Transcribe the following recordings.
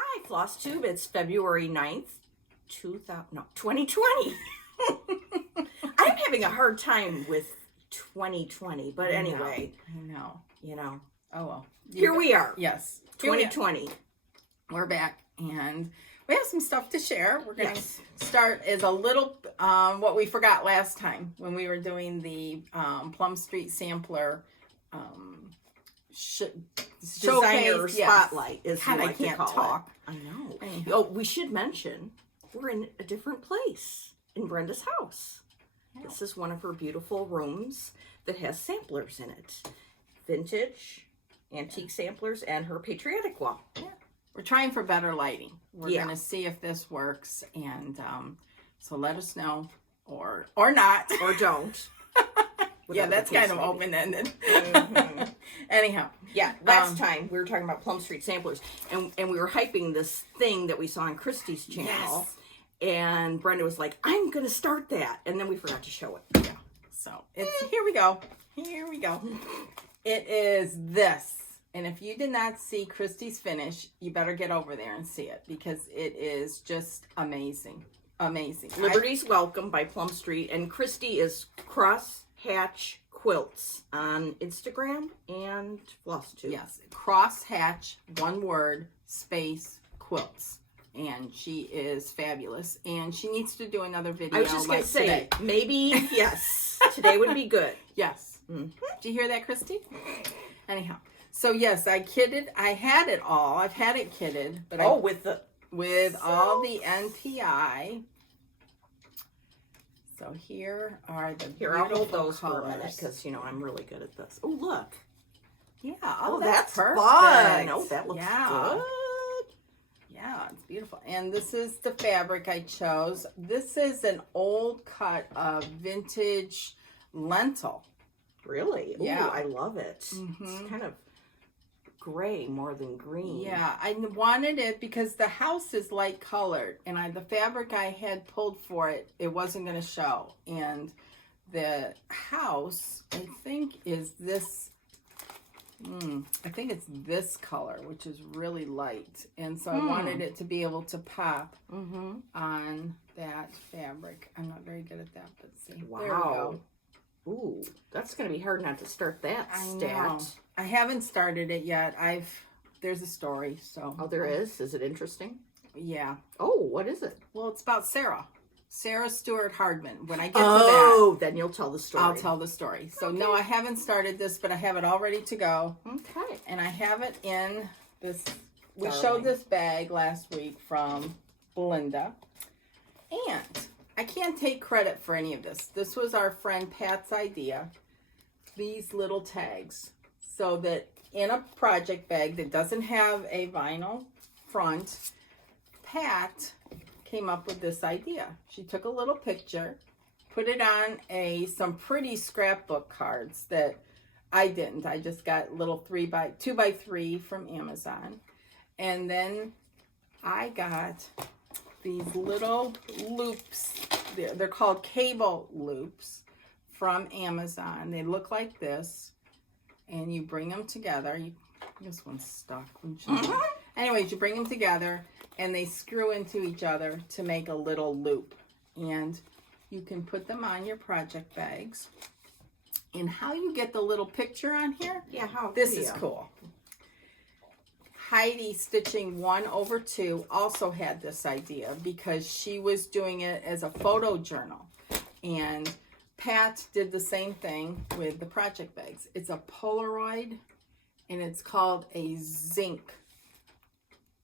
Hi, Floss Tube. It's February 9th, 2020. I'm having a hard time with 2020, but anyway. I know. You know. Oh, well. Here we are. Yes. 2020. We're back, and we have some stuff to share. We're going to start as a little, what we forgot last time when we were doing the Plum Street Sampler Designer spotlight is God, what I can't call talk. It. I know. Anyhow. Oh, we should mention we're in a different place in Brenda's house. Yeah. This is one of her beautiful rooms that has samplers in it. Vintage, antique samplers, and her patriotic wall. Yeah. We're trying for better lighting. We're going to see if this works, and so let us know, or not. Or don't. Yeah, that's kind of open-ended. Mm-hmm. Anyhow. Yeah, last time we were talking about Plum Street Samplers, and we were hyping this thing that we saw on Christy's channel, and Brenda was like, I'm going to start that, and then we forgot to show it. Yeah, so here we go. Here we go. It is this, and if you did not see Christy's finish, you better get over there and see it, because it is just amazing. Amazing. Liberty's Welcome by Plum Street, and Christy is Crosshatch Quilts on Instagram and FlossTube. Yes, Crosshatch, one word, space, quilts. And she is fabulous. And she needs to do another video. I was just going to say, maybe, yes, today would be good. Yes. Mm-hmm. Did you hear that, Christy? Anyhow. So, yes, I had it all. I've had it kitted. But with all the NPI. So here are the beautiful I'll hold those colors. for a minute because, you know, I'm really good at this. Oh, look. Yeah. Oh, that's perfect. fun. Oh, that looks good. Yeah, it's beautiful. And this is the fabric I chose. This is an old cut of vintage lentil. Really? Ooh, yeah. I love it. Mm-hmm. It's kind of gray more than green. Yeah, I wanted it because the house is light colored, and the fabric I had pulled for it, it wasn't going to show. And the house, I think, is this. I think it's this color, which is really light, and so I wanted it to be able to pop on that fabric. I'm not very good at that, but see. Wow. There we go. Ooh, that's going to be hard not to start that stat. I haven't started it yet. There's a story, so. Oh, there is? Is it interesting? Yeah. Oh, what is it? Well, it's about Sarah Stewart Hardman. When I get to that. Oh, then you'll tell the story. I'll tell the story. So, no, I haven't started this, but I have it all ready to go. Okay. And I have it in this. We showed this bag last week from Brenda. And I can't take credit for any of this. This was our friend Pat's idea. These little tags. So that in a project bag that doesn't have a vinyl front, Pat came up with this idea. She took a little picture, put it on some pretty scrapbook cards that I didn't. I just got little 2x3 from Amazon. And then I got these little loops. They're called cable loops from Amazon. They look like this. And you bring them together. This one's stuck. Anyways, you bring them together, and they screw into each other to make a little loop. And you can put them on your project bags. And how you get the little picture on here? Yeah, how this is cool. Heidi Stitching 1/2 also had this idea because she was doing it as a photo journal. And Pat did the same thing with the project bags. It's a Polaroid, and it's called a Zinc.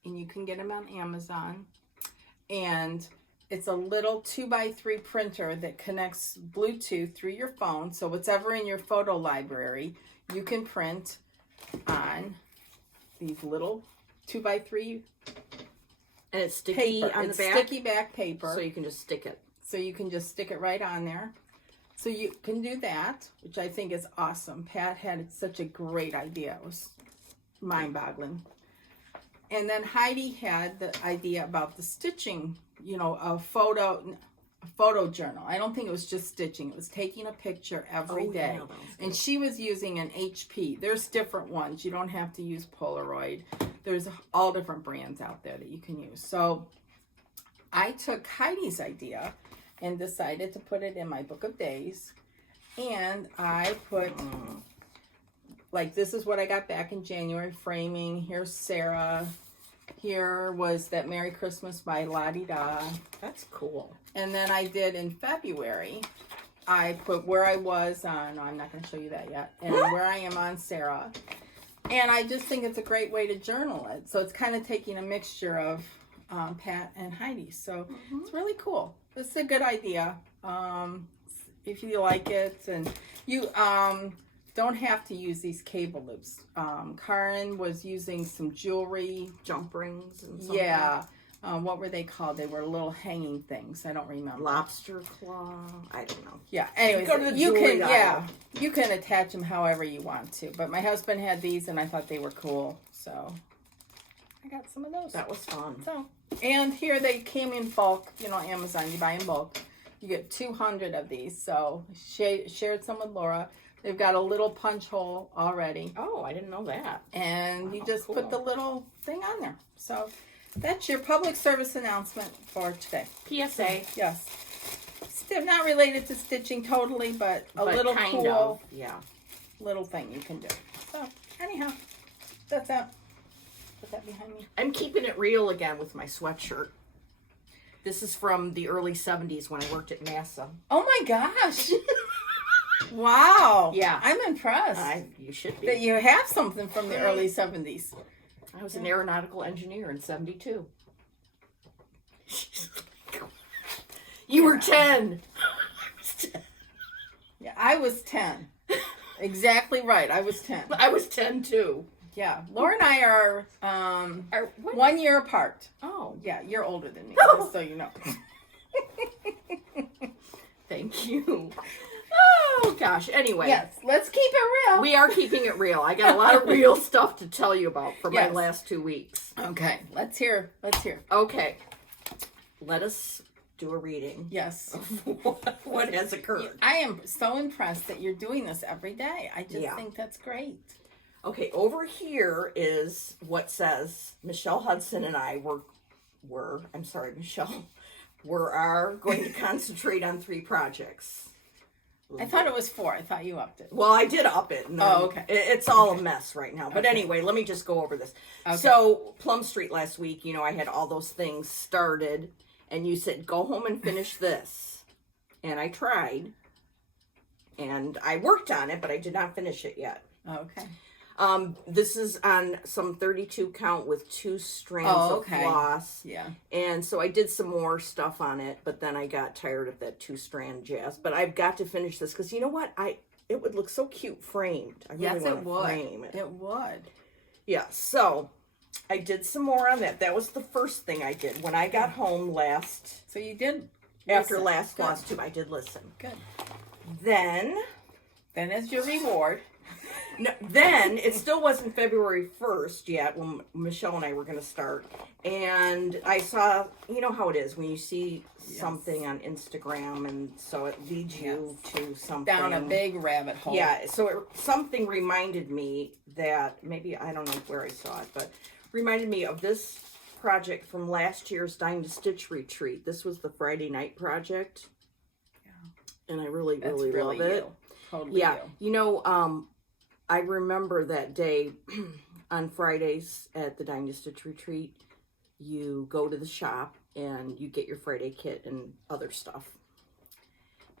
And you can get them on Amazon. And it's a little 2x3 printer that connects Bluetooth through your phone. So whatever in your photo library, you can print on these little 2x3 and it's sticky paper. on the back? Sticky back paper. So you can just stick it. So you can just stick it right on there. So you can do that, which I think is awesome. Pat had such a great idea. It was mind-boggling. And then Heidi had the idea about the stitching, you know, a photo journal. I don't think it was just stitching. It was taking a picture every day. Yeah, that was good. And she was using an HP. There's different ones. You don't have to use Polaroid. There's all different brands out there that you can use. So I took Heidi's idea and decided to put it in my book of days. And I put, like, this is what I got back in January, framing. Here's Sarah. Here was that Merry Christmas by La-dee-da. That's cool. And then I did in February, I put where I was on, no, I'm not going to show you that yet, and where I am on Sarah. And I just think it's a great way to journal it. So it's kind of taking a mixture of Pat and Heidi. So it's really cool. It's a good idea. If you like it, and you don't have to use these cable loops. Karen was using some jewelry. Jump rings and something. Yeah. What were they called? They were little hanging things. I don't remember. Lobster claw. I don't know. Yeah. Anyways, Go to the you jewelry can aisle. you can attach them however you want to. But my husband had these, and I thought they were cool, so I got some of those. That was fun. So, and here they came in bulk. You know, Amazon, you buy in bulk. You get 200 of these. So shared some with Laura. They've got a little punch hole already. Oh, I didn't know that. And you just cool. put the little thing on there. So that's your public service announcement for today. PSA. Yes. Still not related to stitching totally, but little kind cool of. Yeah. little thing you can do. So anyhow, that's that. Put that behind me. I'm keeping it real again with my sweatshirt. This is from the early 70s when I worked at NASA. Oh my gosh. Wow. Yeah. I'm impressed You should be. that you have something from the early 70s. I was an aeronautical engineer in 72. You were 10. Yeah, I was 10. Exactly right. I was 10. I was 10 too. Yeah. Laura and I are What? 1 year apart. Oh, Yeah, you're older than me, just so you know. thank you. Oh, gosh. Anyway. Yes, let's keep it real. We are keeping it real. I got a lot of real stuff to tell you about for my Yes. last 2 weeks. Okay, let's hear. Okay. Let us do a reading Yes. of what has occurred. I am so impressed that you're doing this every day. I just Yeah. think that's great. Okay, over here is what says Michelle Hudson and I are going to concentrate on 3 projects. I thought it was 4. I thought you upped it. Well, I did up it. And then okay. It's all a mess right now. But Okay. anyway, let me just go over this. Okay. So, Plum Street last week, I had all those things started. And you said, go home and finish this. And I tried. And I worked on it, but I did not finish it yet. Okay. This is on some 32 count with 2 strands of floss. Yeah. And so I did some more stuff on it, but then I got tired of that 2-strand jazz. But I've got to finish this because you know what? It would look so cute framed. I really Yes, want it to would. frame it. It would. Yeah, so I did some more on that. That was the first thing I did. When I got home So you did. after listen. last Good. floss tube, I did listen. Good. Then as your reward. No, then it still wasn't February 1st yet when Michelle and I were going to start. And I saw, you know how it is when you see something on Instagram and so it leads you to something. Down a big rabbit hole. Yeah, so something reminded me that, maybe, I don't know where I saw it, but reminded me of this project from last year's Dying to Stitch retreat. This was the Friday night project. Yeah. And I really love it. You. Totally Yeah, you. I remember that day on Fridays at the Dying to Stitch retreat, you go to the shop and you get your Friday kit and other stuff.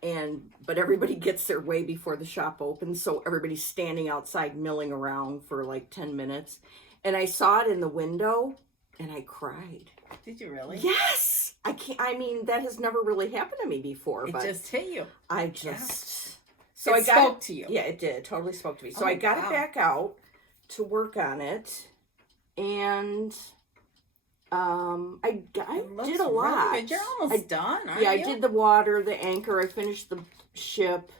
But everybody gets there way before the shop opens, so everybody's standing outside milling around for like 10 minutes. And I saw it in the window and I cried. Did you really? Yes! I mean, that has never really happened to me before. It just hit you. I just... Yeah. So it spoke to you. Yeah, it did. It totally spoke to me. So Oh, I got wow. it back out to work on it, and I did a lot. Really good. You're almost done, aren't you? I did the water, the anchor. I finished the ship.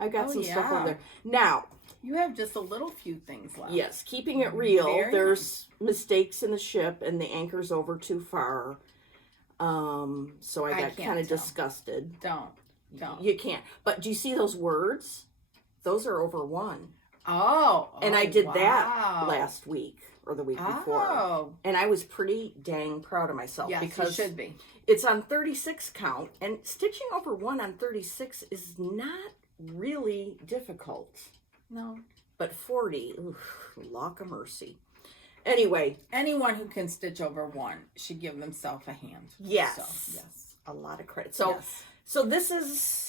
I got some stuff over there. Now, you have just a little few things left. yes, keeping it real. Very There's mistakes in the ship, and the anchor's over too far. So I got kind of disgusted. Don't. You can't. But do you see those words? Those are over 1. Oh. And I did that last week or the week before. And I was pretty dang proud of myself. Yes, because you should be. It's on 36 count, and stitching over 1 on 36 is not really difficult. No. But 40, oof, lack of mercy. Anyway. Anyone who can stitch over 1 should give themselves a hand. Yes. So, yes. A lot of credit. So, so this is,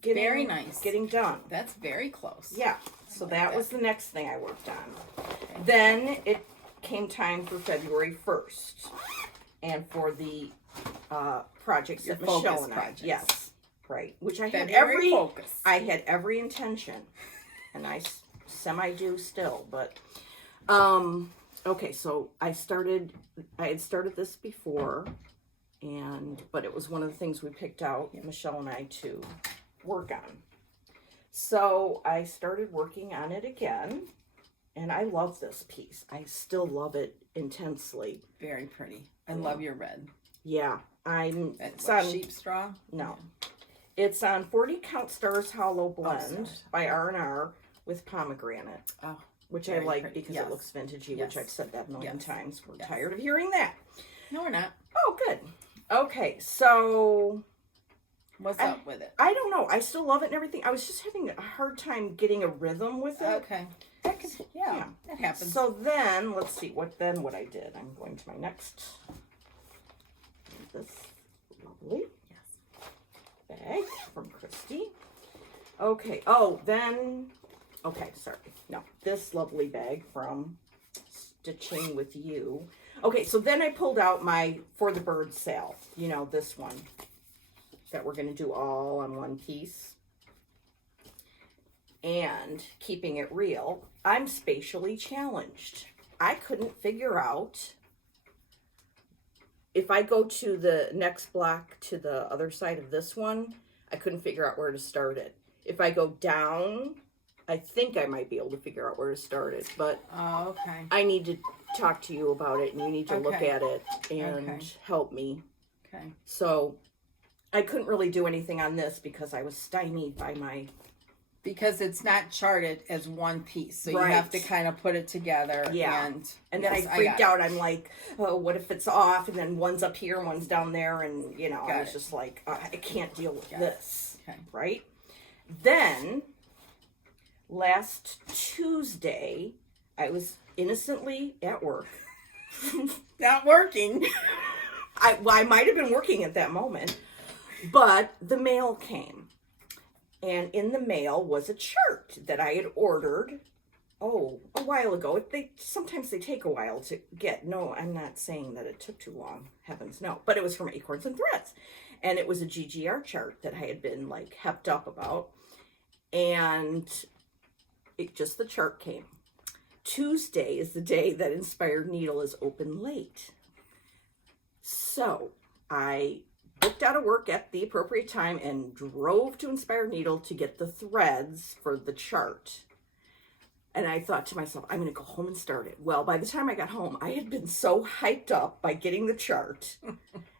getting, very nice. Getting done. That's very close. Yeah. So that was the next thing I worked on. Okay. Then it came time for February 1st. And for the projects that Michelle and I, yes, right, which I had every intention, and I semi do still, but okay. So I had started this before, but it was one of the things we picked out, Michelle and I, to work on. So I started working on it again. And I love this piece. I still love it intensely. Very pretty. I love your red. Yeah. It's on sheep straw? No. It's on 40 Count Stars Hollow Blend by R&R with pomegranate. Oh, which I like because it looks vintagey, which I've said that a million times. We're tired of hearing that. No, we're not. Oh, good. Okay, so what's up with it? I don't know. I still love it and everything. I was just having a hard time getting a rhythm with it. Okay. Yeah, that happens. So then, let's see what I did. I'm going to my next, this lovely bag from Christy. Okay. Oh, then, okay, sorry. No, this lovely bag from Stitching with You. Okay, so then I pulled out my For the Bird sale. This one that we're going to do all on one piece. And keeping it real, I'm spatially challenged. I couldn't figure out if I go to the next block to the other side of this one, I couldn't figure out where to start it. If I go down, I think I might be able to figure out where to start it, but I need to talk to you about it, and you need to look at it and help me. Okay. So I couldn't really do anything on this because I was stymied by my... Because it's not charted as one piece, so you have to kind of put it together. Yeah, and then I freaked out. I'm like, oh, what if it's off? And then one's up here, one's down there, and I was just like, I can't deal with this. Okay. Right? Then last Tuesday, I was innocently at work, not working. I might have been working at that moment, but the mail came. And in the mail was a chart that I had ordered, a while ago. Sometimes they take a while to get. No, I'm not saying that it took too long. Heavens, no. But it was from Acorns and Threads. And it was a GGR chart that I had been, hepped up about. And the chart came. Tuesday is the day that Inspired Needle is open late. So, I booked out of work at the appropriate time and drove to Inspired Needle to get the threads for the chart. And I thought to myself, I'm going to go home and start it. Well, by the time I got home, I had been so hyped up by getting the chart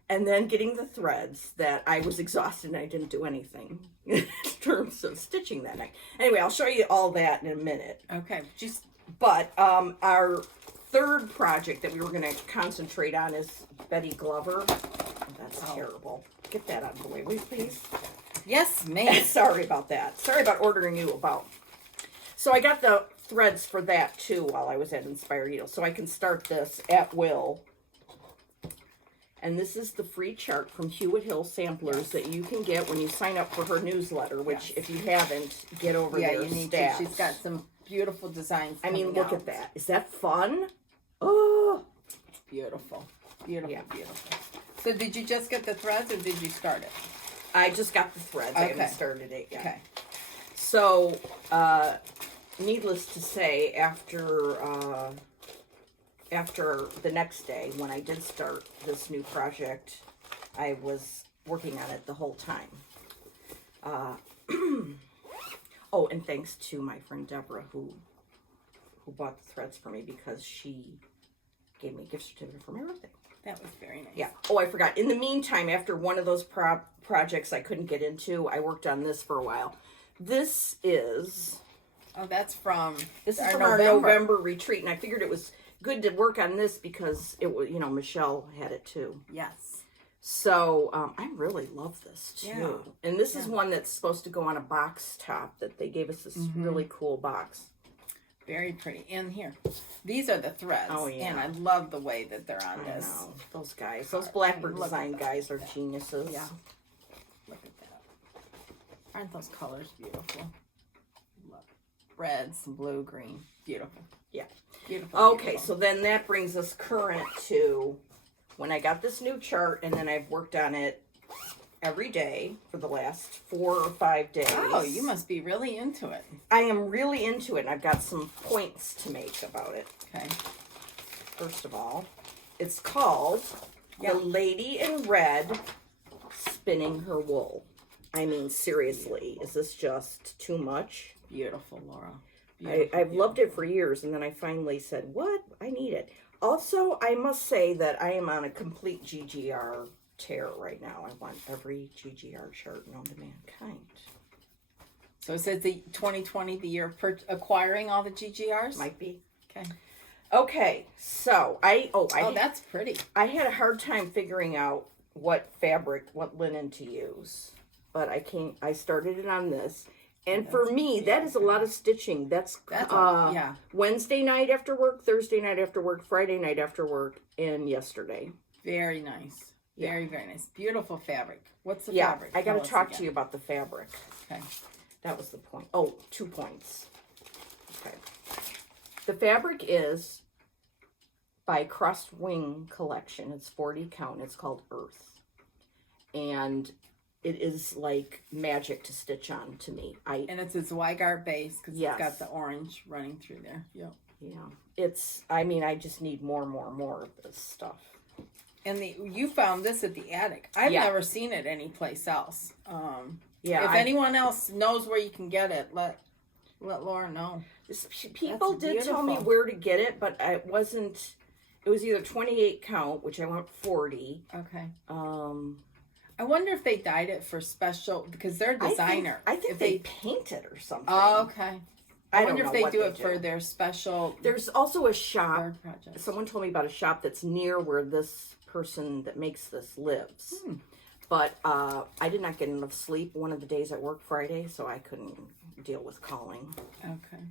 and then getting the threads that I was exhausted and I didn't do anything in terms of stitching that night. Anyway, I'll show you all that in a minute. Okay. But our third project that we were going to concentrate on is Betty Glover. That's terrible. Get that out of the way, will you please? Yes, ma'am. Sorry about that. Sorry about ordering you about. So I got the threads for that too while I was at Inspired Needle. So I can start this at will. And this is the free chart from Hewitt Hill Samplers that you can get when you sign up for her newsletter, which if you haven't, get over there. Yeah, you need to. She's got some beautiful designs. I mean, look at that. Is that fun? Oh, beautiful. Beautiful, beautiful. So did you just get the threads or did you start it? I just got the threads. I haven't started it yet. Okay. So, needless to say, after the next day, when I did start this new project, I was working on it the whole time. Oh, and thanks to my friend Deborah who bought the threads for me because she gave me a gift certificate for my birthday. That was very nice. Yeah. Oh, I forgot. In the meantime, after one of those projects I couldn't get into, I worked on this for a while. This is... Oh, that's from... This is from our November retreat, and I figured it was good to work on this because it was, Michelle had it too. Yes. So, I really love this too. Yeah. And this is one that's supposed to go on a box top that they gave us this really cool box. Very pretty. And here, these are the threads. Oh, yeah. And I love the way that they're on this. Know. Those guys, those Blackbird Design guys are geniuses. Yeah. Look at that. Aren't those colors beautiful? Look. Red, some blue, green. Beautiful. Yeah. Beautiful. Okay, beautiful. so then that brings us current to when I got this new chart, and then I've worked on it every day for the last 4 or 5 days. Oh, you must be really into it. I am really into it, and I've got some points to make about it. Okay. First of all, it's called The Lady in Red Spinning Her Wool. I mean, seriously, is this just too much? Beautiful, Laura. I've loved it for years, and then I finally said, what? I need it. Also, I must say that I am on a complete GGR tear right now. I want every GGR chart known to mankind. So it says the 2020, the year of acquiring all the GGRs? Might be. Okay. Okay, so that's pretty. I had a hard time figuring out what linen to use. But I started it on this. And for me, that is a lot of stitching. That's Wednesday night after work, Thursday night after work, Friday night after work, and yesterday. Very nice. Very, very nice. Beautiful fabric. What's the Yeah, fabric? I got to talk to you about the fabric. Okay. That was the point. Oh, 2 points. Okay. The fabric is by Crossed Wing Collection. It's 40 count. It's called Earth. And it is like magic to stitch on to me. And it's a Zweigart base because it's got the orange running through there. Yep. Yeah. I just need more of this stuff. And you found this at the attic. I've never seen it anyplace else. If anyone else knows where you can get it, let Laura know. People did tell me where to get it, but it was either 28 count, which I want 40. Okay. I wonder if they dyed it for special, because they're a designer. I think they paint it or something. Oh, okay. I wonder if they do it do. for their special. There's also a shop. Project. Someone told me about a shop that's near where this person that makes this lives. But I did not get enough sleep one of the days at work Friday, so I couldn't deal with calling. Okay.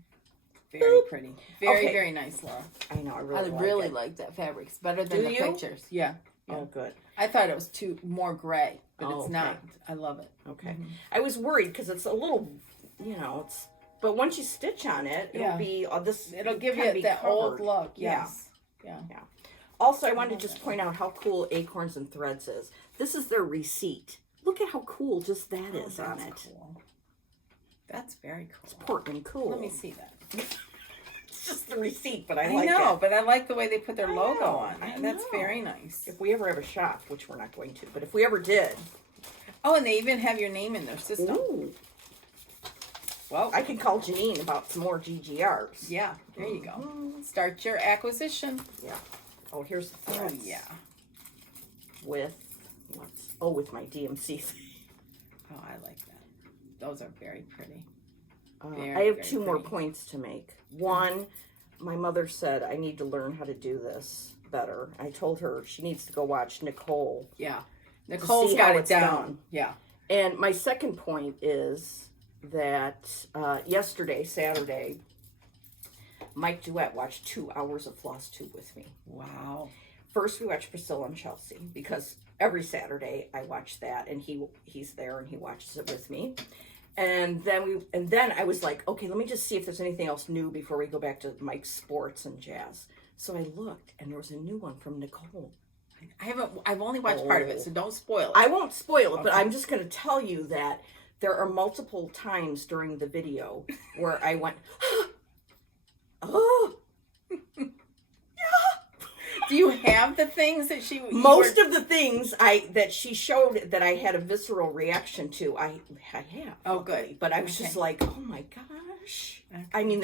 Very pretty. Very, very nice, Laura. I know. I really like that fabric. It's better than the pictures. Yeah. Oh, good. I thought it was more gray, but it's not. I love it. Okay. I was worried because it's a little, but once you stitch on it, it'll be this. It'll give you that old look. Yes. Yeah. Also, I wanted to just point out how cool Acorns and Threads is. This is their receipt. Look at how cool just that is on it. Cool. That's very cool. It's Portland cool. Let me see that. It's just the receipt, but I like it. I know, but I like the way they put their logo on it. That's very nice. If we ever have a shop, which we're not going to, but if we ever did. Oh, and they even have your name in their system. Ooh. Well, I can call Janine about some more GGRs. Yeah, there you go. Start your acquisition. Yeah. Oh, here's the threads. Oh, yeah. With my DMC. Oh, I like that. Those are very pretty. I have 2 more points to make. One, my mother said I need to learn how to do this better. I told her she needs to go watch Nicole. Yeah. Nicole's got it down. Yeah. And my second point is that yesterday, Saturday, Mike Duet watched 2 hours of Floss Tube with me. Wow. First, we watched Priscilla and Chelsea because every Saturday I watch that, and he's there and he watches it with me. And then I was like, okay, let me just see if there's anything else new before we go back to Mike's sports and jazz. So I looked, and there was a new one from Nicole. I've only watched part of it, so don't spoil it. I won't spoil it, but I'm just going to tell you that there are multiple times during the video where I went, oh. Do you have the things that she... Most of the things that she showed that I had a visceral reaction to, I have. Oh, good. But I was just like, oh my gosh. Okay. I mean,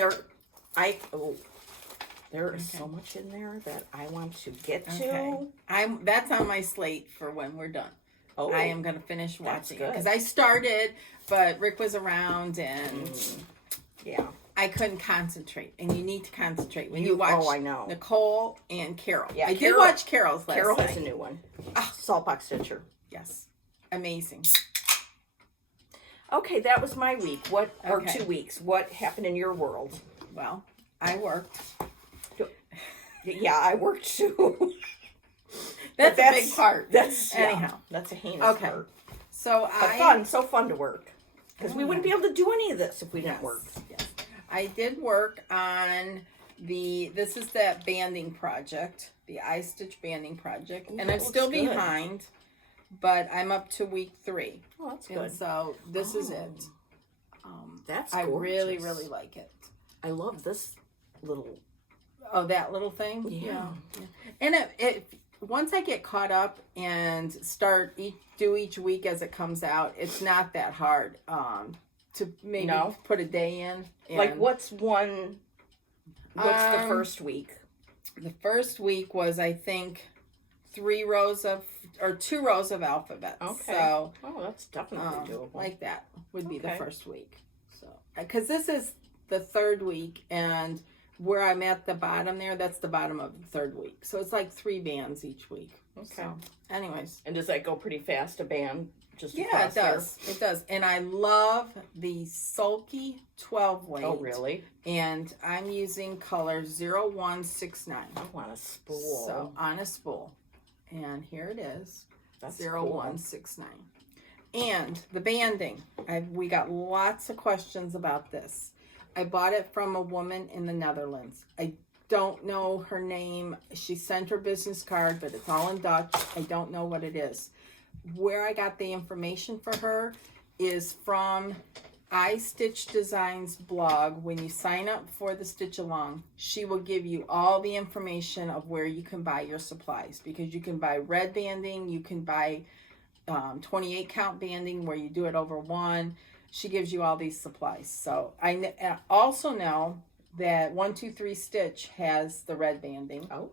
There is so much in there that I want to get to. Okay. That's on my slate for when we're done. Oh, I am going to finish watching it. good. Because I started, but Rick was around and yeah, I couldn't concentrate. And you need to concentrate when you watch I know. Nicole and Carol. Yeah, I did watch Carol's last Carol night. has a new one. Saltbox Stitcher. Yes. Amazing. Okay, that was my week. Or 2 weeks. What happened in your world? Well, I worked. Yeah, I worked too. That's a big part. Anyhow. That's a heinous part. So so fun to work. Because we wouldn't be able to do any of this if we didn't work. Yes. I did work on this is that banding project, the I-Stitch banding project. Ooh, and I'm still behind, but I'm up to week 3. Oh, that's and good. So this is it. That's I gorgeous. really, really like it. I love this little... Oh, that little thing? Yeah. And it once I get caught up and start do each week as it comes out, it's not that hard to maybe put a day in. Like what's the first week? The first week was, I think, 2 rows of alphabets. Okay. So, that's definitely doable. Like that would be the first week. So, because this is the 3rd week, and where I'm at the bottom there, that's the bottom of the 3rd week. So it's like 3 bands each week. Okay. So, anyways. And does that go pretty fast, a band? Yeah, it does. It does. And I love the Sulky 12 weight. Oh, really? And I'm using color 0169. I want a spool. So, on a spool. And here it is. That's 0169. And the banding. We got lots of questions about this. I bought it from a woman in the Netherlands. I don't know her name. She sent her business card, but it's all in Dutch. I don't know what it is. Where I got the information for her is from iStitch Designs blog. When you sign up for the Stitch Along, she will give you all the information of where you can buy your supplies, because you can buy red banding, you can buy 28 count banding where you do it over 1. She gives you all these supplies. So I also know that 123 Stitch has the red banding. Oh.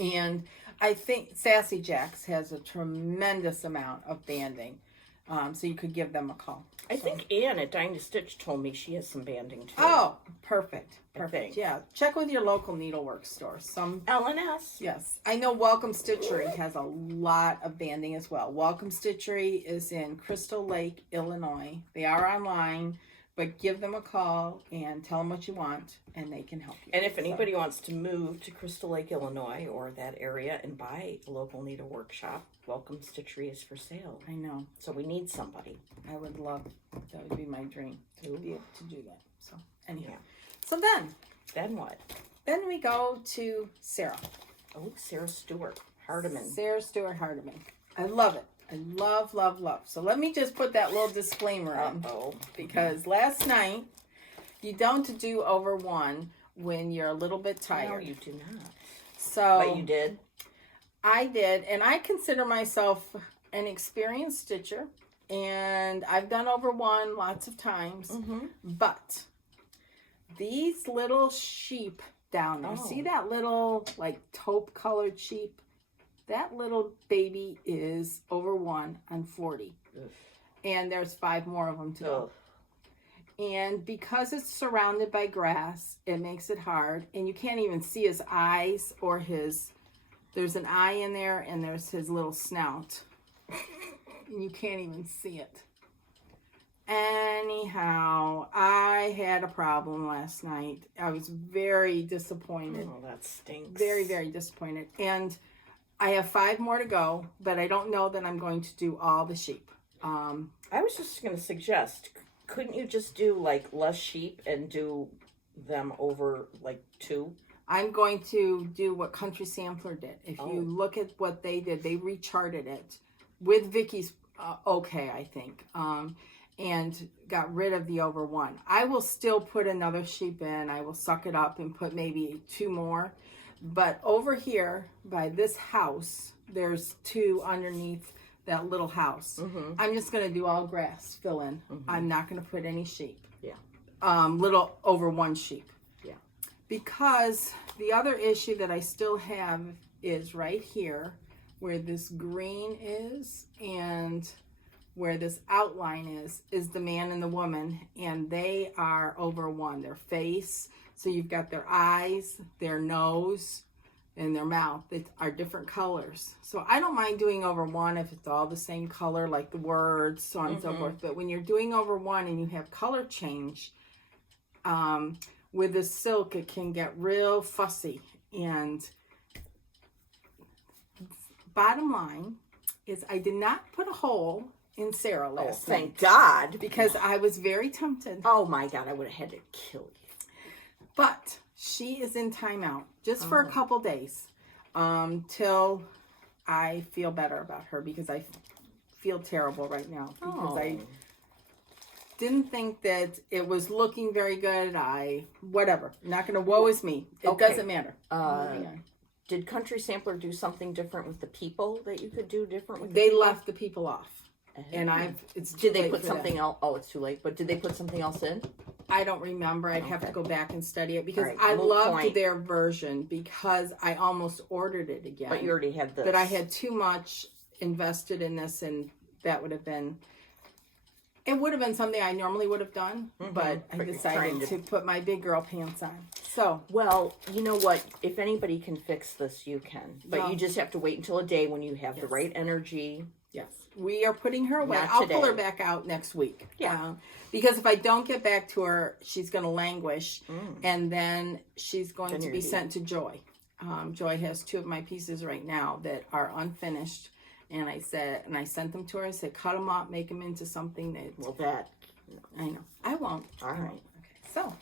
And I think Sassy Jacks has a tremendous amount of banding. So you could give them a call. I think Ann at Dine to Stitch told me she has some banding too. Oh, perfect. Perfect. Yeah. Check with your local needlework store. Some L&S. Yes. I know Welcome Stitchery has a lot of banding as well. Welcome Stitchery is in Crystal Lake, Illinois. They are online, but give them a call and tell them what you want, and they can help you. And if anybody wants to move to Crystal Lake, Illinois, or that area and buy a local needlework shop, Welcome Stitchery is for sale. I know. So we need somebody. I would love, that would be my dream to be able to do that. So anyhow. Yeah. So Then what? Then we go to Sarah. Oh, Sarah Stewart Hardiman. Sarah Stewart Hardiman. I love it. I love, love, love. So let me just put that little disclaimer in. Because last night, you don't do over 1 when you're a little bit tired. No, you do not. So, but you did? I did. And I consider myself an experienced stitcher. And I've done over 1 lots of times. Mm-hmm. But these little sheep down there. See that little like taupe colored sheep? That little baby is over 1 on 40. Ugh. And there's 5 more of them to go. And because it's surrounded by grass, it makes it hard. And you can't even see his eyes or there's an eye in there and there's his little snout. And you can't even see it. Anyhow, I had a problem last night. I was very disappointed. Oh, that stinks. Very, very disappointed. And I have 5 more to go, but I don't know that I'm going to do all the sheep. I was just going to suggest, couldn't you just do like less sheep and do them over like 2? I'm going to do what Country Sampler did. If you look at what they did, they recharted it with Vicky's I think, and got rid of the over 1. I will still put another sheep in. I will suck it up and put maybe 2 more. But over here by this house, there's 2 underneath that little house. Mm-hmm. I'm just going to do all grass, fill in. Mm-hmm. I'm not going to put any sheep. Yeah. Little over 1 sheep. Yeah. because the other issue that I still have is right here where this green is and where this outline is the man and the woman, and they are over one. Their face, so you've got their eyes, their nose, and their mouth. They are different colors. So I don't mind doing over one if it's all the same color, like the words, so on and so forth. But when you're doing over one and you have color change, with the silk, it can get real fussy. And bottom line is I did not put a hole in Sarah last night. Thank God. Because I was very tempted. Oh my God, I would have had to kill you. But she is in timeout just for a couple days till I feel better about her, because I feel terrible right now. Because I didn't think that it was looking very good. Whatever. Not going to woe is me. It doesn't matter. Did Country Sampler do something different with the people that you could do different with? They left the people off. And did they put something else? Oh, it's too late. But did they put something else in? I don't remember. I'd have to go back and study it, because I loved their version, because I almost ordered it again. But you already had this. But I had too much invested in this, and that would have been, it would have been something I normally would have done, but I decided to put my big girl pants on. So, well, you know what? If anybody can fix this, you can. But you just have to wait until a day when you have the right energy. Yes. We are putting her away. Not I'll today. pull her back out next week. Yeah. Because if I don't get back to her, she's going to languish, and then she's going to be sent to Joy. Joy has 2 of my pieces right now that are unfinished, and I sent them to her. I said, cut them up, make them into something that. Well, that. I know. I won't. All right. Okay. So,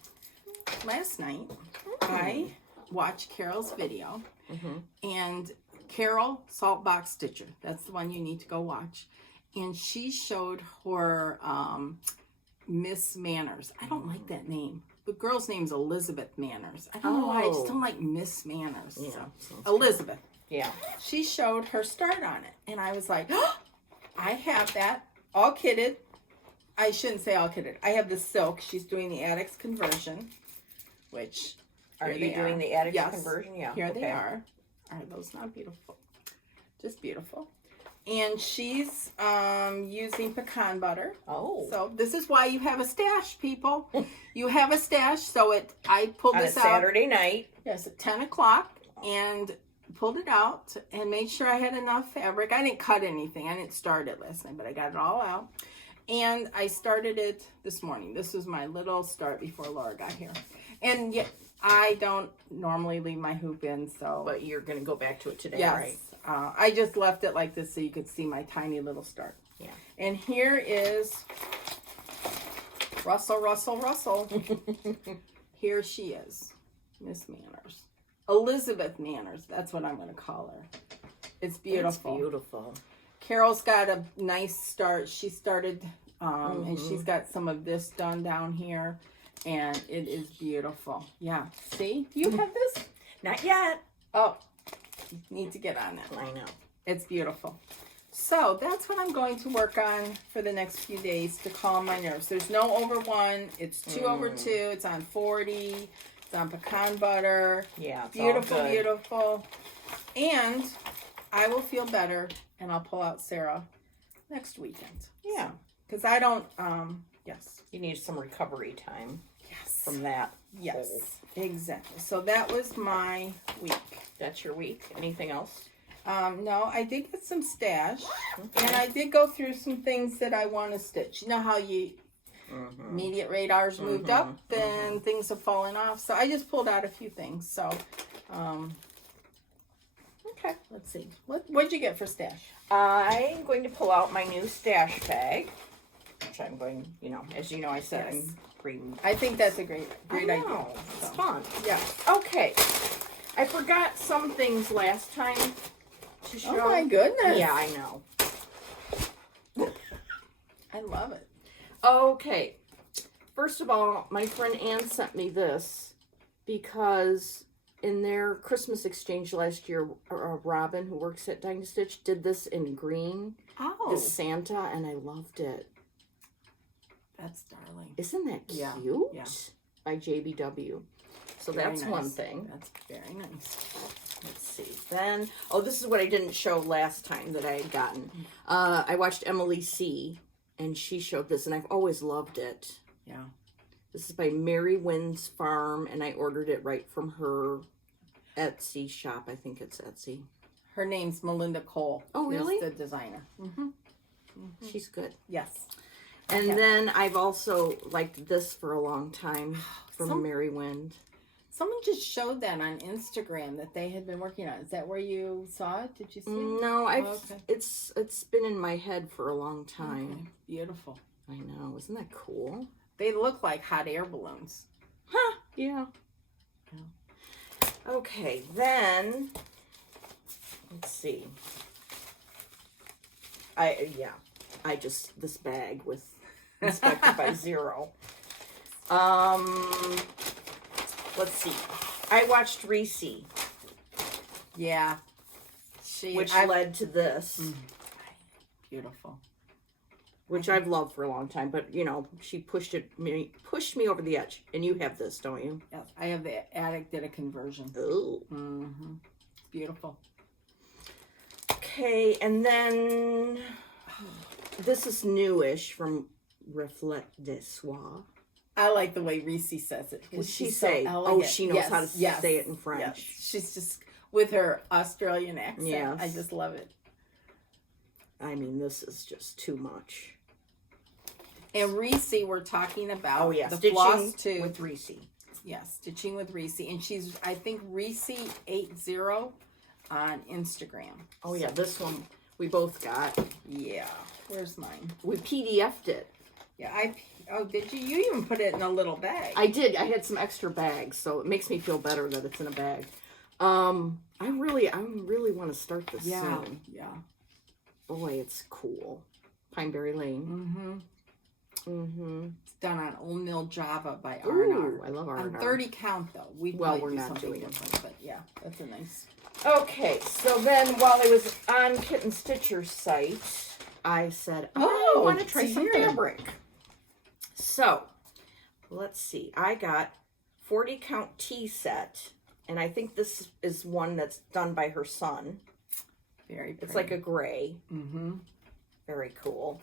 last night I watched Carol's video, and Carol Saltbox Stitcher. That's the one you need to go watch. And she showed her Miss Manners. I don't like that name. The girl's name's Elizabeth Manners. I don't know why. I just don't like Miss Manners. Yeah. So. Elizabeth. Yeah. She showed her start on it. And I was like, oh, I have that. All kitted. I shouldn't say all kitted. I have the silk. She's doing the Addicts conversion. Which, are you doing the Addicts conversion? Yeah. Here they are. Are those not beautiful? Just beautiful. And she's using pecan butter. Oh. So this is why you have a stash, people. You have a stash. So I pulled this out. On a Saturday night. Yes, at 10 o'clock. And pulled it out and made sure I had enough fabric. I didn't cut anything. I didn't start it last night, but I got it all out. And I started it this morning. This was my little start before Laura got here. And yet, I don't normally leave my hoop in, so. But you're going to go back to it today, yes. Right? I just left it like this so you could see my tiny little start. Yeah. And here is Russell, Russell, Russell. Here she is, Miss Manners. Elizabeth Manners, that's what I'm going to call her. It's beautiful. It's beautiful. Carol's got a nice start. She started, and she's got some of this done down here. And it is beautiful. Yeah. See? You have this? Not yet. Oh. You need to get on that. I know. It's beautiful. So, that's what I'm going to work on for the next few days to calm my nerves. There's no over 1. It's 2 over 2. It's on 40. It's on pecan butter. Yeah, it's beautiful, all good. Beautiful. And I will feel better, and I'll pull out Sarah next weekend. Yeah. Because I don't, yes. You need some recovery time. Yes. From that. Yes. Exactly. So that was my week. That's your week. Anything else? No, I did get some stash. Okay. And I did go through some things that I want to stitch. You know how you immediate radars moved up and things have fallen off. So I just pulled out a few things. So, okay, let's see. What'd you get for stash? I'm going to pull out my new stash bag, which I'm going, as you know, I said I'm bringing. I think that's a great idea. It's fun. Yeah. Okay. I forgot some things last time to show. Oh my goodness. Yeah, I know. I love it. Okay. First of all, my friend Ann sent me this because in their Christmas exchange last year, Robin, who works at Dying to Stitch, did this in green. Oh. The Santa, and I loved it. That's darling. Isn't that cute? Yeah. By JBW. So Very that's nice. one thing. That's very nice. Let's see. Then, oh, this is what I didn't show last time that I had gotten. I watched Emily C. and she showed this, and I've always loved it. Yeah. This is by Mary Wynn's Farm, and I ordered it right from her Etsy shop. I think it's Etsy. Her name's Melinda Cole. Oh, really? The designer. Mm-hmm. Mm-hmm. She's good. Yes. And then I've also liked this for a long time from Mary Wynn. Someone just showed that on Instagram that they had been working on. Is that where you saw it? Did you see it? No, it's been in my head for a long time. Okay. Beautiful. I know. Isn't that cool? They look like hot air balloons. Huh. Yeah. Okay, then let's see. This bag with inspected by Zero. Let's see. I watched Reese, Yeah. which led to this, Beautiful. which I've loved for a long time. But you know, she pushed me over the edge. And you have this, don't you? Yes. I have the Attic did a conversion. Oh. Mm-hmm. It's beautiful. Okay, and then this is newish from Reflet de Soie. I like the way Reese says it. What'd she She's so say? elegant. She knows how to say it in French. Yes. She's just with her Australian accent. Yes. I just love it. I mean, this is just too much. And Reese, we're talking about the stitching floss too. with Reese. Yes, stitching with Reese, and she's I think Reese80 on Instagram. Oh yeah, this one we both got. Yeah, where's mine? We PDF'd it. Yeah, did you? You even put it in a little bag. I did. I had some extra bags, so it makes me feel better that it's in a bag. I really want to start this soon. Yeah. Boy, it's cool. Pineberry Lane. It's done on Old Mill Java by Ooh, R&R. I love R&R. On 30 count though. We're not doing it. different, but yeah, that's a nice. Okay, so then while I was on Kitten Stitcher's site, I said, I want to try some fabric. So, let's see. I got 40 count tea set, and I think this is one that's done by her son. Very pretty. It's like a gray. Mm-hmm. Very cool.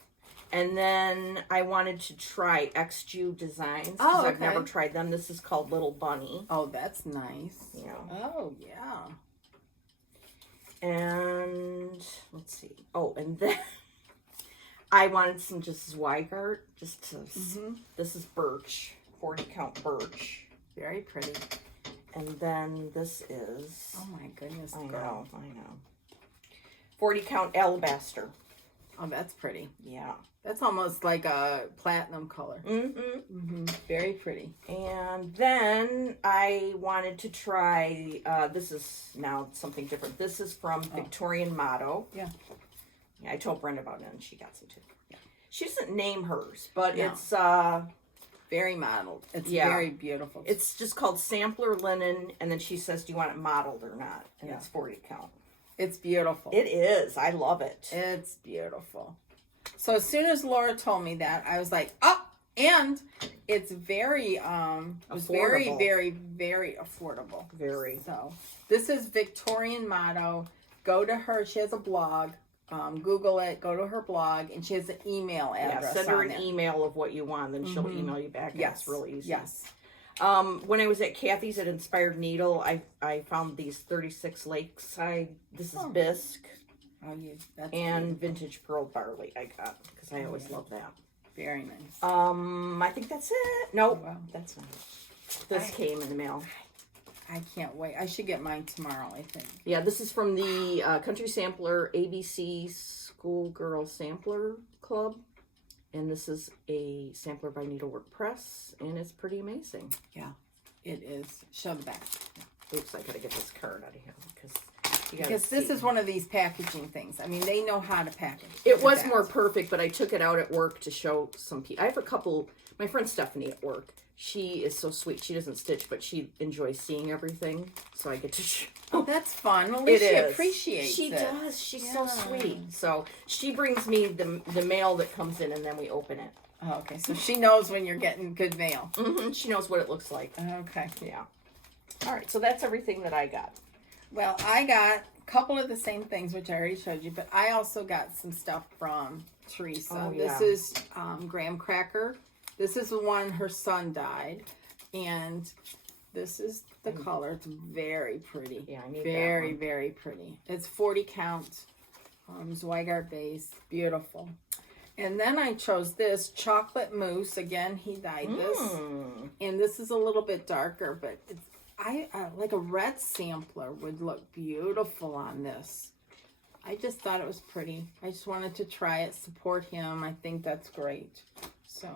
And then I wanted to try XJU Designs, because Oh, I've okay. never tried them. This is called Little Bunny. Oh, that's nice. Yeah. Oh, yeah. And let's see. Oh, and then I wanted some just Zweigart. This is birch, 40 count birch. Very pretty. And then this is, Oh my goodness, I girl. know. 40 count alabaster. Oh, that's pretty. Yeah. That's almost like a platinum color. Very pretty. And then I wanted to try, this is now something different. This is from Victorian Motto. Yeah. I told Brenda about it and she got some too. Yeah. She doesn't name hers, but No. it's, Very modeled. It's Yeah. very beautiful. it's just called Sampler Linen, and then she says, do you want it modeled or not? And Yeah. it's 40 count. It's beautiful. It is. I love it. It's beautiful. So as soon as Laura told me that, I was like, oh, and it's very, Affordable. very, very affordable. Very. So this is Victorian Motto. Go to her. She has a blog. Google it. Go to her blog, and she has an email address. Yeah, send her on an it. email of what you want, then she'll email you back. Yes, It's really easy. Yes. When I was at Kathy's at Inspired Needle, I found these 36 Lakeside. This is bisque Oh, that's and beautiful. vintage pearl barley. I got because I always love that. Very nice. I think that's it. No, Wow. that's not. This came in the mail. I can't wait. I should get mine tomorrow, I think. Yeah, this is from the Country Sampler ABC Schoolgirl Sampler Club. And this is a sampler by Needlework Press. And it's pretty amazing. Yeah, it is. Show the back. Oops, I gotta get this card out of here. Because this is one of these packaging things. I mean, they know how to package. It was bags. more perfect, but I took it out at work to show some people. I have a couple, my friend Stephanie at work. She is so sweet. She doesn't stitch, but she enjoys seeing everything. So I get to show. Oh, that's fun. At least she appreciates She it. does. She's so Yeah. sweet. So she brings me the mail that comes in, and then we open it. Oh, okay, so she knows when you're getting good mail. She knows what it looks like. Okay. Yeah. All right, so that's everything that I got. Well, I got a couple of the same things, which I already showed you, but I also got some stuff from Teresa. Oh, yeah. This is graham cracker. This is the one her son died, and this is the color. It's very pretty. Yeah, I need very, that one. very pretty. It's 40 count, Zweigart base, beautiful. And then I chose this chocolate mousse. Again, he dyed this, and this is a little bit darker, but it's like a red sampler would look beautiful on this. I just thought it was pretty. I just wanted to try it, support him. I think that's great. So,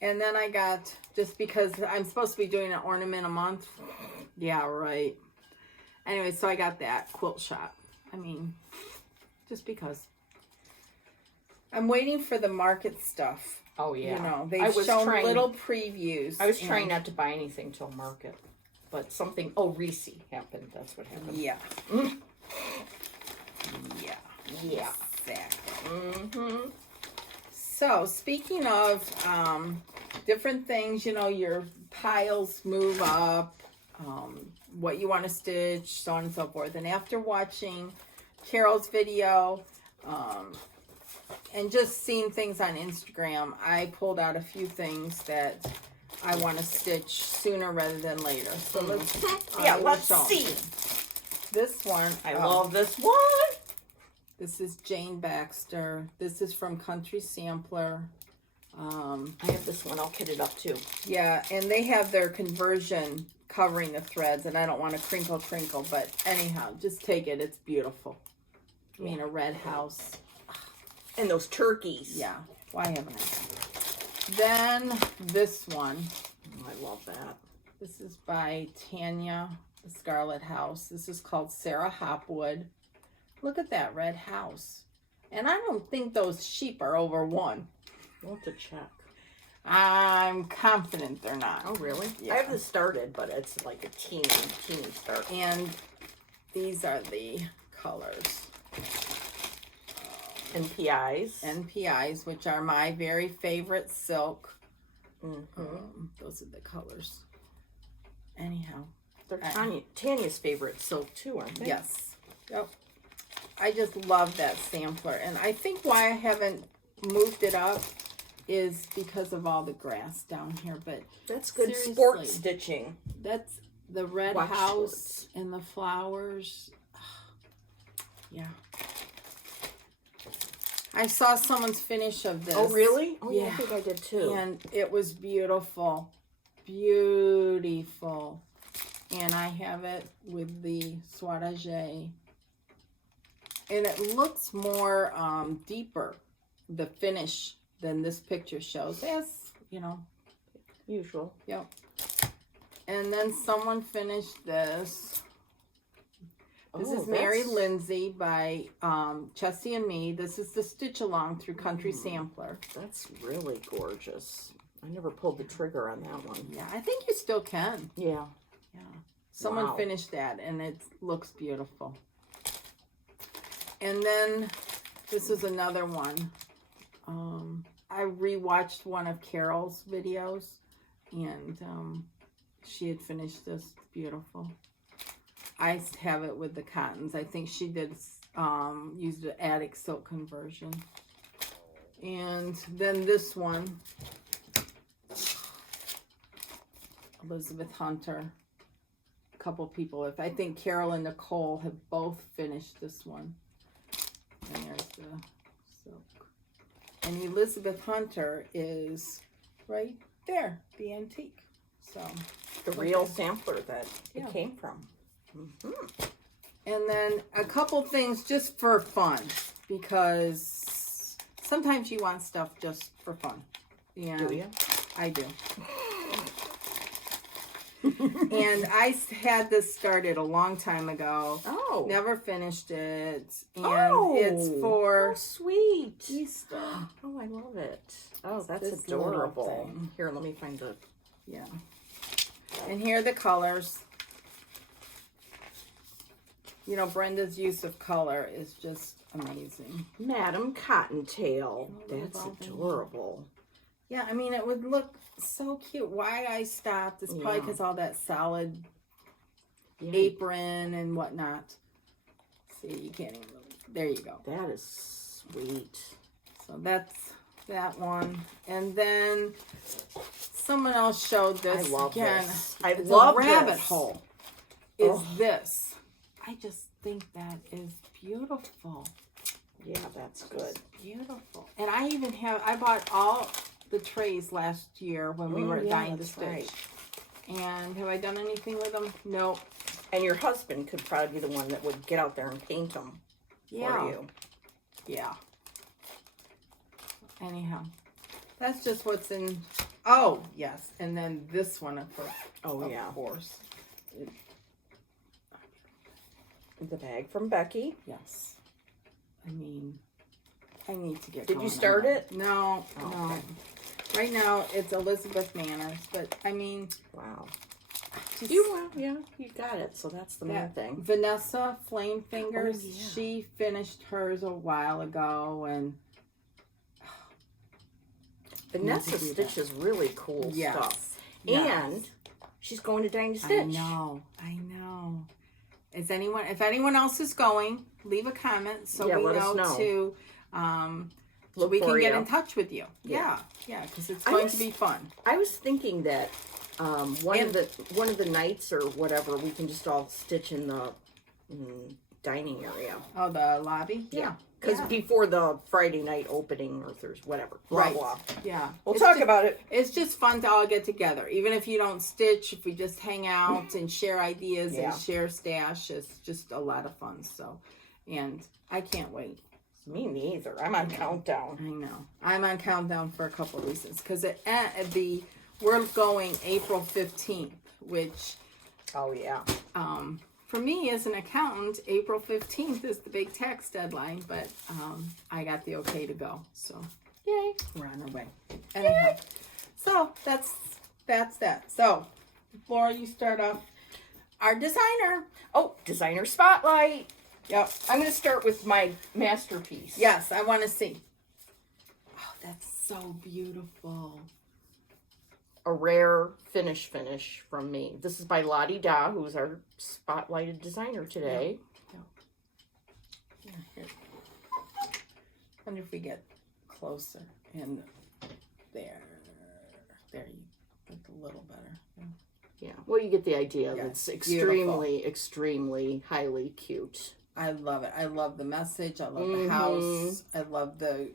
and then I got, just because I'm supposed to be doing an ornament a month. Yeah, right. Anyway, so I got that quilt shop. I mean, just because. I'm waiting for the market stuff. Oh, yeah. You know, they've shown little previews. I was trying not to buy anything till market. But something, Reese happened. That's what happened. Yeah. Yeah. Exactly. So, speaking of different things, you know, your piles move up, what you want to stitch, so on and so forth. And after watching Carol's video, and just seeing things on Instagram, I pulled out a few things that I want to stitch sooner rather than later. So let's see. This one, I love this one. This is Jane Baxter. This is from Country Sampler. I have this one. I'll kit it up too. Yeah, and they have their conversion covering the threads, and I don't want to crinkle, but anyhow, just take it. It's beautiful. I mean, a red house. And those turkeys. Yeah. Why haven't I? Then this one. Oh, I love that. This is by Tanya, the Scarlet House. This is called Sarah Hopwood. Look at that red house. And I don't think those sheep are over one. We'll have to check. I'm confident they're not. Oh, really? Yeah. I haven't started, but it's like a teeny start. And these are the colors. NPIs. NPIs, which are my very favorite silk. Those are the colors. Anyhow. They're Tanya's favorite silk too, aren't they? Yes. Yep. I just love that sampler. And I think why I haven't moved it up is because of all the grass down here. But that's good sport stitching. That's the red house and the flowers. Yeah. I saw someone's finish of this. Oh, really? Oh, yeah. I think I did too. And it was beautiful. Beautiful. And I have it with the soirage. And it looks more deeper, the finish, than this picture shows. Yes, you know. Usual. Yep. And then someone finished this. This is Mary Lindsay by Chessie and Me. This is the Stitch Along through Country Sampler. That's really gorgeous. I never pulled the trigger on that one. Yeah, I think you still can. Yeah. Yeah. Someone finished that, and it looks beautiful. And then this is another one. I rewatched one of Carol's videos, and she had finished this. Beautiful. I have it with the cottons. I think she did use the attic silk conversion. And then this one, Elizabeth Hunter. A couple people, I think Carol and Nicole have both finished this one. And there's the silk. And Elizabeth Hunter is right there, the antique. So the real sampler that it came from. And then a couple things just for fun, because sometimes you want stuff just for fun. And do you? I do. And I had this started a long time ago. Oh. Never finished it. And it's for sweet Easter. Oh, I love it. Oh, that's adorable. Here, let me find the... Yeah. And here are the colors. You know, Brenda's use of color is just amazing. Madam Cottontail. That's adorable. Yeah, I mean, it would look so cute. Why I stopped is probably because all that solid apron and whatnot. See, you can't even really, there you go. That is sweet. So that's that one. And then someone else showed this. I love again. this. I It's love a rabbit this. hole. Is this. I just think that is beautiful. Yeah, that's good. Beautiful. And I bought all the trays last year when we were at Dying to that's Stitch. right. And have I done anything with them? Nope. And your husband could probably be the one that would get out there and paint them for you. Yeah. Anyhow, that's just what's in. Oh, yes. And then this one, of course. The bag from Becky. Yes. I mean, I need to get Did going you start on it? that. No, Oh, no. okay. Right now, it's Elizabeth Manners, but I mean... Wow. Just, You got it, so that's the main that thing. Vanessa Flame Fingers, Oh, yeah. she finished hers a while ago, and... Vanessa stitches really cool stuff. Yes. And she's going to Dying to Stitch. I know. If anyone else is going, leave a comment so we let us know to, so we can get in touch with you. Yeah, because it's going to be fun. I was thinking that one of the nights or whatever, we can just all stitch in the dining area. Oh, the lobby? Yeah. Because before the Friday night opening or Thursday, whatever. Blah, blah. Yeah. We'll talk about it. It's just fun to all get together. Even if you don't stitch, if we just hang out and share ideas and share stash, it's just a lot of fun. So, and I can't wait. Me neither. I'm on countdown. I know. I'm on countdown for a couple of reasons. Because we're going April 15th, which... Oh, yeah. For me, as an accountant, April 15th is the big tax deadline, but I got the okay to go. So, yay. We're on our way. Anyhow, so that's that. So, Laura, you start off our designer. Oh, designer spotlight. Yep. I'm going to start with my masterpiece. Yes, I want to see. Oh, that's so beautiful. A rare finish from me. This is by la-dee-da, who is our spotlighted designer today. Yeah. Here. Wonder if we get closer and there you get a little better. Yeah. Well, you get the idea. Yeah, It's extremely, extremely highly cute. I love it. I love the message. I love the house. I love the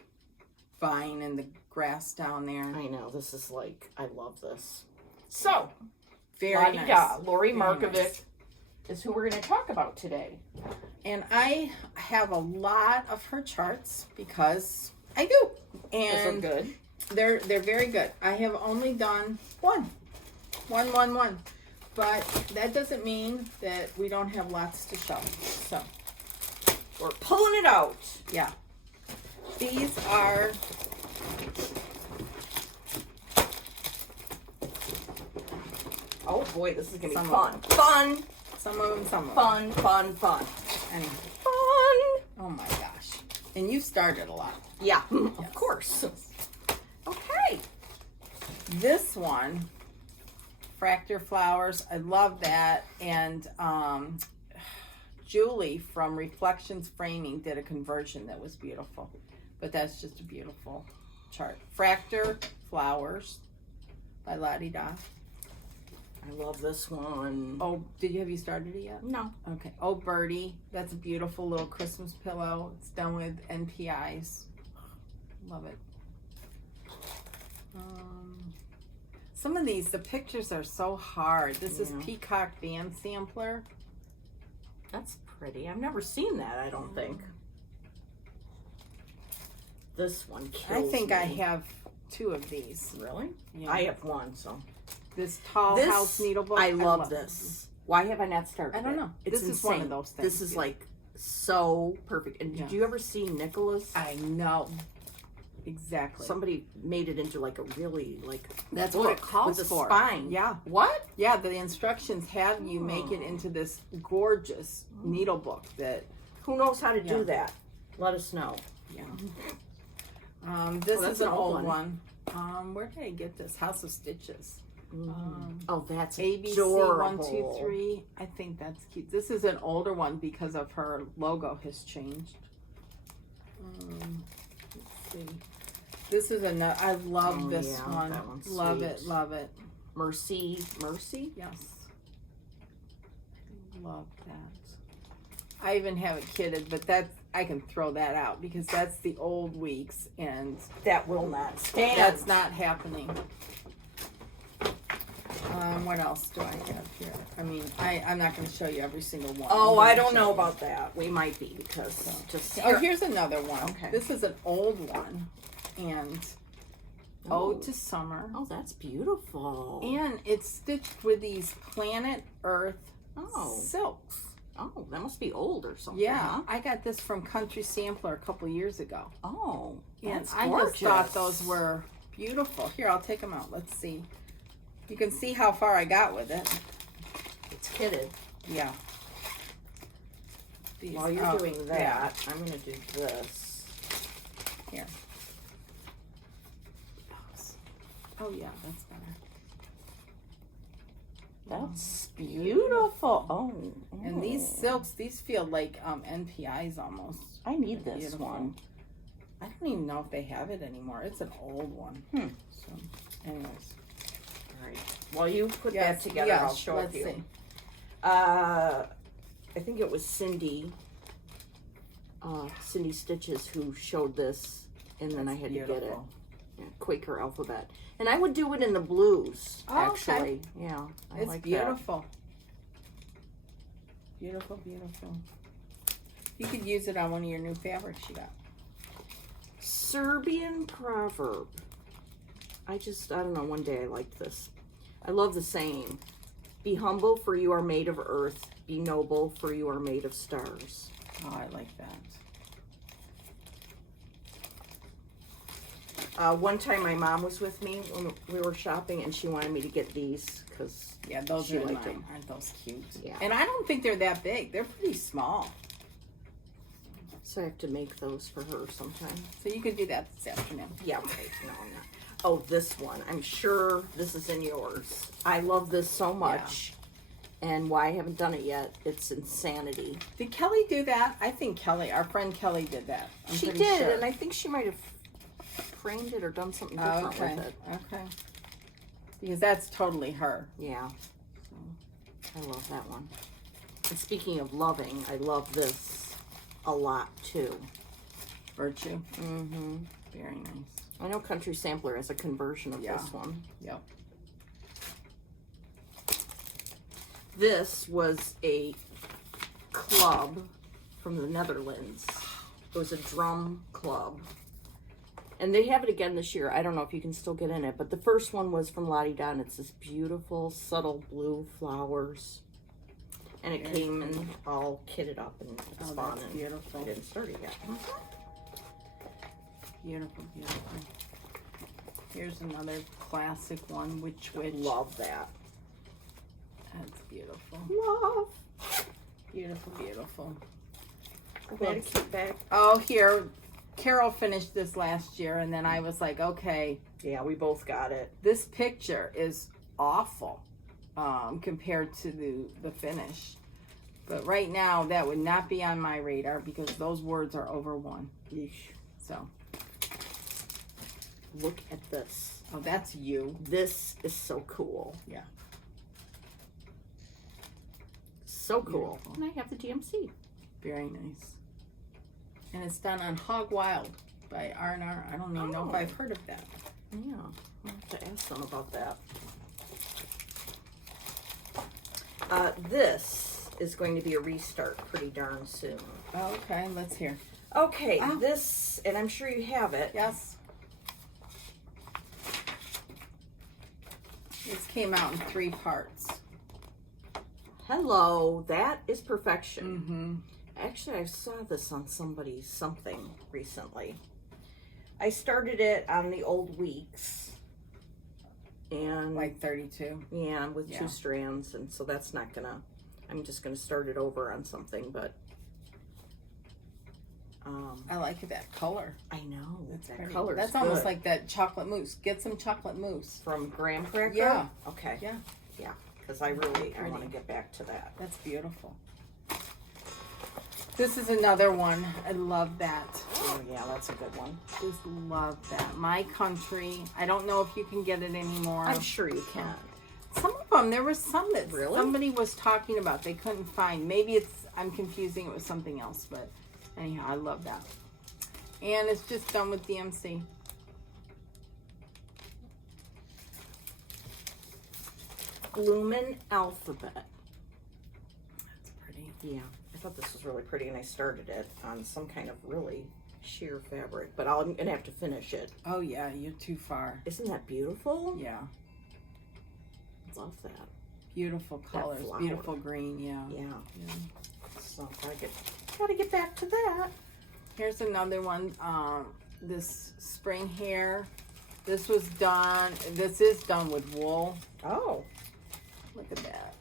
vine and the grass down there. I know. This is like, I love this. So, Very la-dee-da. nice. Lori Very Markovic nice. is who we're going to talk about today. And I have a lot of her charts because I do. And Those are good. They're very good. I have only done one. But that doesn't mean that we don't have lots to show. So we're pulling it out. Yeah. These are oh boy, this is gonna be Some fun. of Fun. some of them, some of them. Fun. Anyway. Fun. Oh my gosh. And you started a lot. Yeah, of course. Okay. This one, Fractor Flowers, I love that. And Julie from Reflections Framing did a conversion that was beautiful. But that's just a beautiful chart. Fractor Flowers by la-dee-da. I love this one. Oh, have you started it yet? No. Okay. Oh, Birdie. That's a beautiful little Christmas pillow. It's done with NPIs. Love it. Some of these, the pictures are so hard. This is Peacock Band Sampler. That's pretty. I've never seen that, I don't think. This one kills I think me. I have 2 of these. Really? Yeah. I have one, so. This Tall House Needlebook. I love this. Why have I not started I don't know. It's This is insane. one of those things. This is like so perfect. And did you ever see Nicholas? I know. Exactly. Somebody made it into like a really like That's book what it calls with a for. spine. Yeah. What? Yeah, the instructions have you make it into this gorgeous needle book that Who knows how to do that? Let us know. yeah. This that's is an an old old one. one. Where did I get this? House of Stitches. Oh, that's ABC adorable. 1, 2, 3. I think that's cute. This is an older one because of her logo has changed. Let's see. This is another. I love this one. That one's love sweet. it. Love it. Mercy. Yes. Love that. I even have it kitted, but that's, I can throw that out because that's the old weeks and That will not stand. that's not happening. What else do I have here? I mean, I'm not going to show you every single one. Oh, I don't know about that. We might be because just. Oh, here's another one. Okay. This is an old one, and Ode to Summer. Oh, that's beautiful. And it's stitched with these Planet Earth silks. Oh, that must be old or something. Yeah, huh? I got this from Country Sampler a couple years ago. Oh, And that's I gorgeous. just thought those were beautiful. Here, I'll take them out. Let's see. You can see how far I got with it. It's kitted. Yeah. These, While you're doing that, I'm going to do this. Here. Oh, yeah, that's better. That's beautiful. Oh. And these silks, these feel like NPIs almost. I need They're this beautiful. one. I don't even know if they have it anymore. It's an old one. So, anyways. All right. While you put that together, I'll show let's you. see. I think it was Cindy Stitches who showed this, and then I had to get it. Yeah, Quaker Alphabet. And I would do it in the blues, actually. Okay. Yeah, I It's like beautiful. Beautiful, beautiful. You could use it on one of your new fabrics you got. Serbian proverb. I don't know, one day I liked this. I love the saying, be humble for you are made of earth, be noble for you are made of stars. Oh, I like that. One time my mom was with me when we were shopping and she wanted me to get these because those she are liked mine. them. Aren't those cute? Yeah. And I don't think they're that big. They're pretty small. So I have to make those for her sometime. So you could do that this afternoon. Yeah, right. No, I'm not. Oh, this one. I'm sure this is in yours. I love this so much. And why I haven't done it yet, it's insanity. Did Kelly do that? I think Kelly, our friend Kelly did that. She did, and I think she might have framed it or done something different with it. Okay. Because that's totally her. Yeah. I love that one. And speaking of loving, I love this a lot too. Virtue. Mm-hmm. Very nice. I know Country Sampler has a conversion of this one. Yep. This was a club from the Netherlands. It was a drum club. And they have it again this year. I don't know if you can still get in it, but the first one was from la-dee-da, and it's this beautiful, subtle blue flowers. And it came in all kitted up and spun. That's beautiful. I didn't start it yet. Beautiful, beautiful. Here's another classic one, Witch Witch. Love that. That's beautiful. Love. Beautiful, beautiful. I had a cute bag. Oh, here. Carol finished this last year, and then I was like, okay. Yeah, we both got it. This picture is awful compared to the finish. But right now, that would not be on my radar because those words are over one. Yeesh. So. Look at this. Oh, that's you. This is so cool. Yeah. So cool. Beautiful. And I have the DMC. Very nice. And it's done on Hog Wild by R&R. I don't even know if I've heard of that. Yeah, I'll have to ask them about that. This is going to be a restart pretty darn soon. Oh, okay, let's hear. Okay, this, and I'm sure you have it. Yes. This came out in 3 parts. Hello, that is perfection. Mm-hmm. Actually, I saw this on somebody's something recently. I started it on the old weeks. And Like 32. yeah, with 2 strands, and so that's not gonna, I'm just gonna start it over on something, but I like that color. I know. That's that pretty. color's That's good. almost like that chocolate mousse. Get some chocolate mousse. From Graham Cracker? Yeah. Okay. Yeah. Yeah. Because I want Pretty. to get back to that. That's beautiful. This is another one. I love that. Oh, yeah, that's a good one. Just love that. My Country. I don't know if you can get it anymore. I'm sure you can. Some of them, there was some that Really? somebody was talking about. They couldn't find. Maybe I'm confusing it with something else, but anyhow, I love that. And it's just done with DMC. Bloomin' Alphabet. That's pretty. Yeah, I thought this was really pretty, and I started it on some kind of really sheer fabric, but I'm gonna have to finish it. Oh yeah, you're too far. Isn't that beautiful? Yeah, Love that. beautiful colors, flower. beautiful green. Yeah. Yeah. So gotta get back to that. Here's another one. This spring hair. This was done. This is done with wool. Oh. Look at that.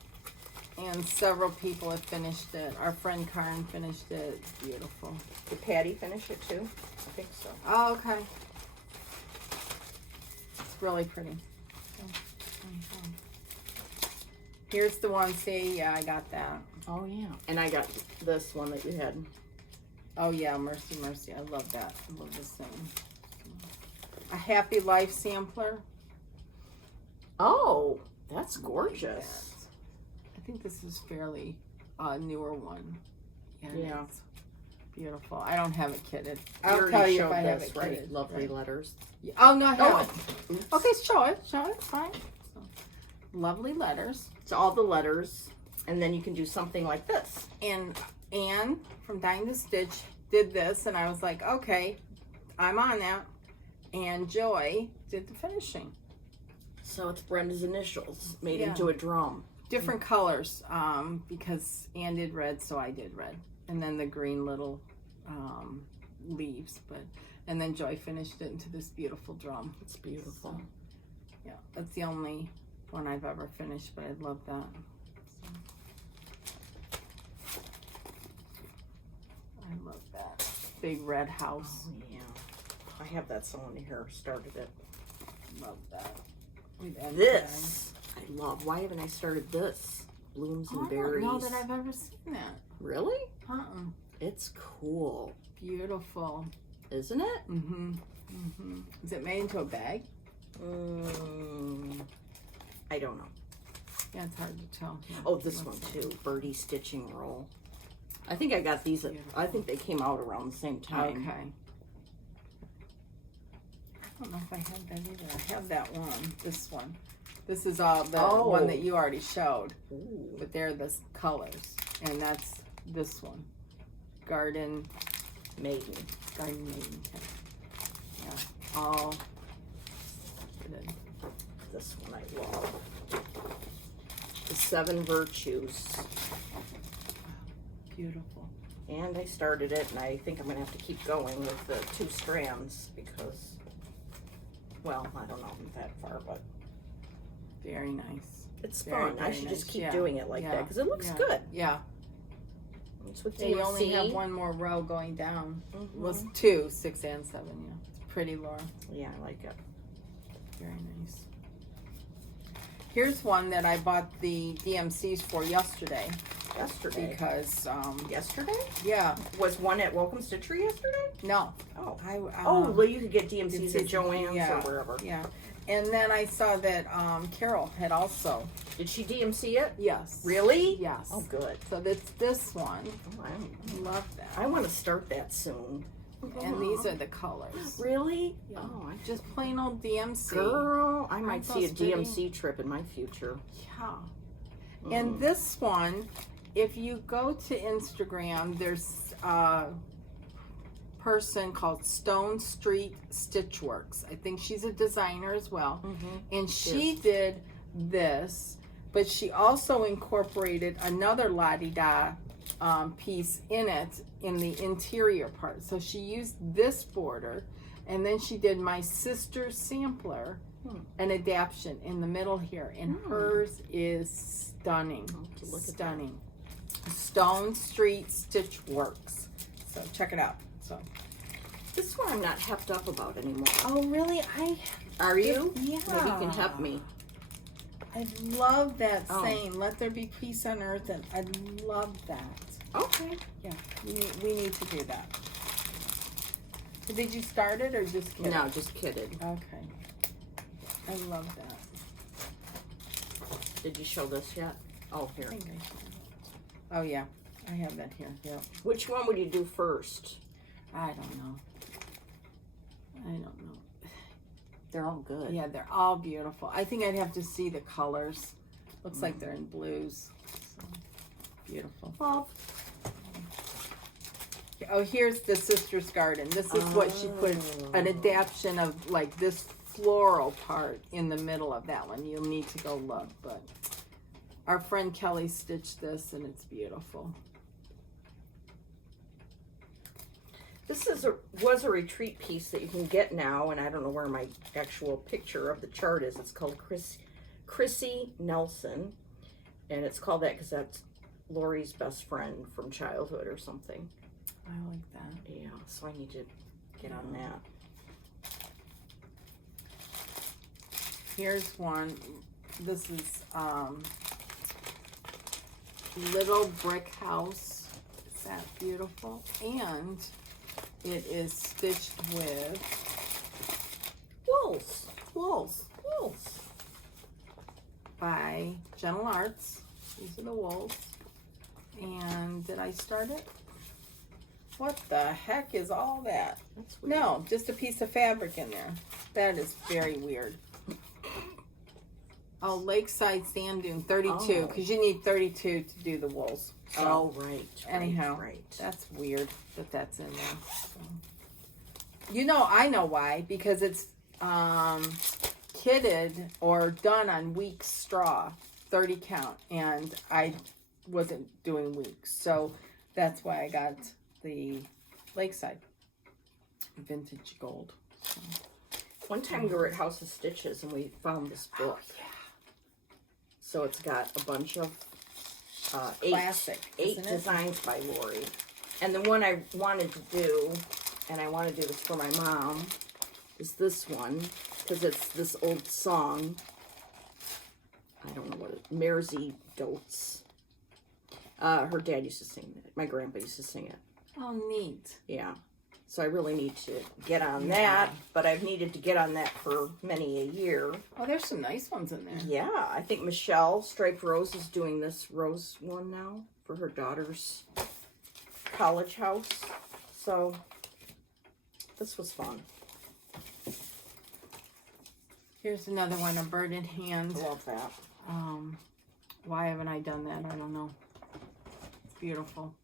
And several people have finished it. Our friend Karen finished it. It's beautiful. Did Patty finish it too? I think so. Oh, okay. It's really pretty. Here's the one. See, yeah, I got that. Oh yeah. And I got this one that you had. Oh yeah, Mercy, Mercy. I love that. I love this thing. A Happy Life sampler. Oh, that's gorgeous. I think this is fairly newer one. Yeah. It's beautiful. I don't have it kitted. You I'll already tell you if showed I have this, it right? kitted. Lovely Right. letters. Yeah. Oh no, I haven't. Oops. Okay, show it. Show it. Fine. So, lovely letters. It's all the letters, and then you can do something like this. And Anne from Dying to Stitch did this, and I was like, okay, I'm on that. And Joy did the finishing. So it's Brenda's initials made Yeah. into a drum. Different colors, because Anne did red, so I did red. And then the green little leaves, and then Joy finished it into this beautiful drum. It's beautiful. So, yeah, that's the only one I've ever finished, but I love that. So. I love that. Big red house. Oh, yeah. I have that someone here started it. Love that. We've added This I love. Why haven't I started this? Blooms that. and I berries. don't know that I've ever seen that. Really? It's cool. beautiful. Isn't it? Mm-hmm. Mm-hmm. Is it made into a bag? I don't know. Yeah, it's hard to tell. Yeah. Oh, this one too. Birdie stitching roll. I think I got these. I think they came out around the same time. Okay. I don't know if I have that either. I have that one. This one. This is all the one that you already showed. Ooh. But they're the colors. And that's this one. Garden Maiden. Maiden. Yeah. All good. This one I love. The 7 Virtues. Beautiful. And I started it, and I think I'm going to have to keep going with the 2 strands because, well, I don't know if I'm that far, but Very nice. it's Very, fun. I very should nice. just keep Yeah. doing it like that because it looks Yeah. good. Yeah. It's with And you only DMC. have one more row going down. Mhm. Well, it's 2, 6 and 7. Yeah. It's pretty, Laura. Yeah, I like it. Very nice. Here's one that I bought the DMCs for yesterday Yesterday. because, Yesterday? yeah, Was one at Welcome Stitchery yesterday? no. Oh. I Oh, well, you could get DMCs it's at just- Joann's yeah, or wherever. Yeah. And then I saw that Carol had also. Did she DMC it? Yes. Really? Yes. Oh, good. So that's this one. Oh, I love that. I want to start that soon. And these are the colors. Really? Yeah. Oh, Just plain old DMC. girl, I might Aren't see a those pretty? DMC trip in my future. Yeah. And this one, if you go to Instagram, there's a person called Stone Street Stitchworks. I think she's a designer as well. And she did this, but she also incorporated another la-dee-da piece in it in the interior part. So she used this border, and then she did my sister's sampler, an adaptation in the middle here, and hers is stunning. Look at Stunning. Stone Street Stitch Works. So check it out. It's So. This one I'm not hepped up about anymore. Oh, really? Are you? Yeah. Maybe you can help me. I love that saying, let there be peace on earth, and I love that. Okay. Yeah, we need to do that. Did you start it or just kidding? No, just kidding. Okay. I love that. Did you show this yet? Oh, here. I think I should. Oh, yeah. I have that here. Yep. Which one would you do first? I don't know. They're all good. Yeah, they're all beautiful. I think I'd have to see the colors. Looks like they're in blues. So, beautiful. Well, oh, here's the Sister's Garden. This is what she put, an adaptation of like this floral part in the middle of that one. You'll need to go look, but our friend Kelly stitched this and it's beautiful. this was a retreat piece that you can get now, and I don't know where my actual picture of the chart is. It's called Chrissy Nelson, and it's called that because that's Lori's best friend from childhood or something. I like that. Yeah, so I need to get on that. Here's one. This is Little Brick House. Is that beautiful? And it is stitched with Wools by Gentle Arts. These are the wools. And did I start it? What the heck is all that? That's weird. No, just a piece of fabric in there. That is very weird. Oh, Lakeside Sand Dune 32, because you need 32 to do the wools. So, Oh, right. anyhow, right. that's weird that that's in there. So. You know, I know why, because it's kitted or done on weak straw, 30 count, and I wasn't doing weeks, so that's why I got the Lakeside vintage gold. So. One time we were at House of Stitches and we found this book. Oh, yeah. So it's got a bunch of Classic, eight isn't it? designs by Lori. And the one I wanted to do, and I want to do this for my mom, is this one, because it's this old song. I don't know what it is. Mersey Goats. Her dad used to sing it. My grandpa used to sing it. Oh, neat. Yeah. So I really need to get on that, but I've needed to get on that for many a year. Oh, there's some nice ones in there. Yeah, I think Michelle Striped Rose is doing this rose one now for her daughter's college house. So this was fun. Here's another one, a bird in hand. I love that. Why haven't I done that? I don't know. It's beautiful.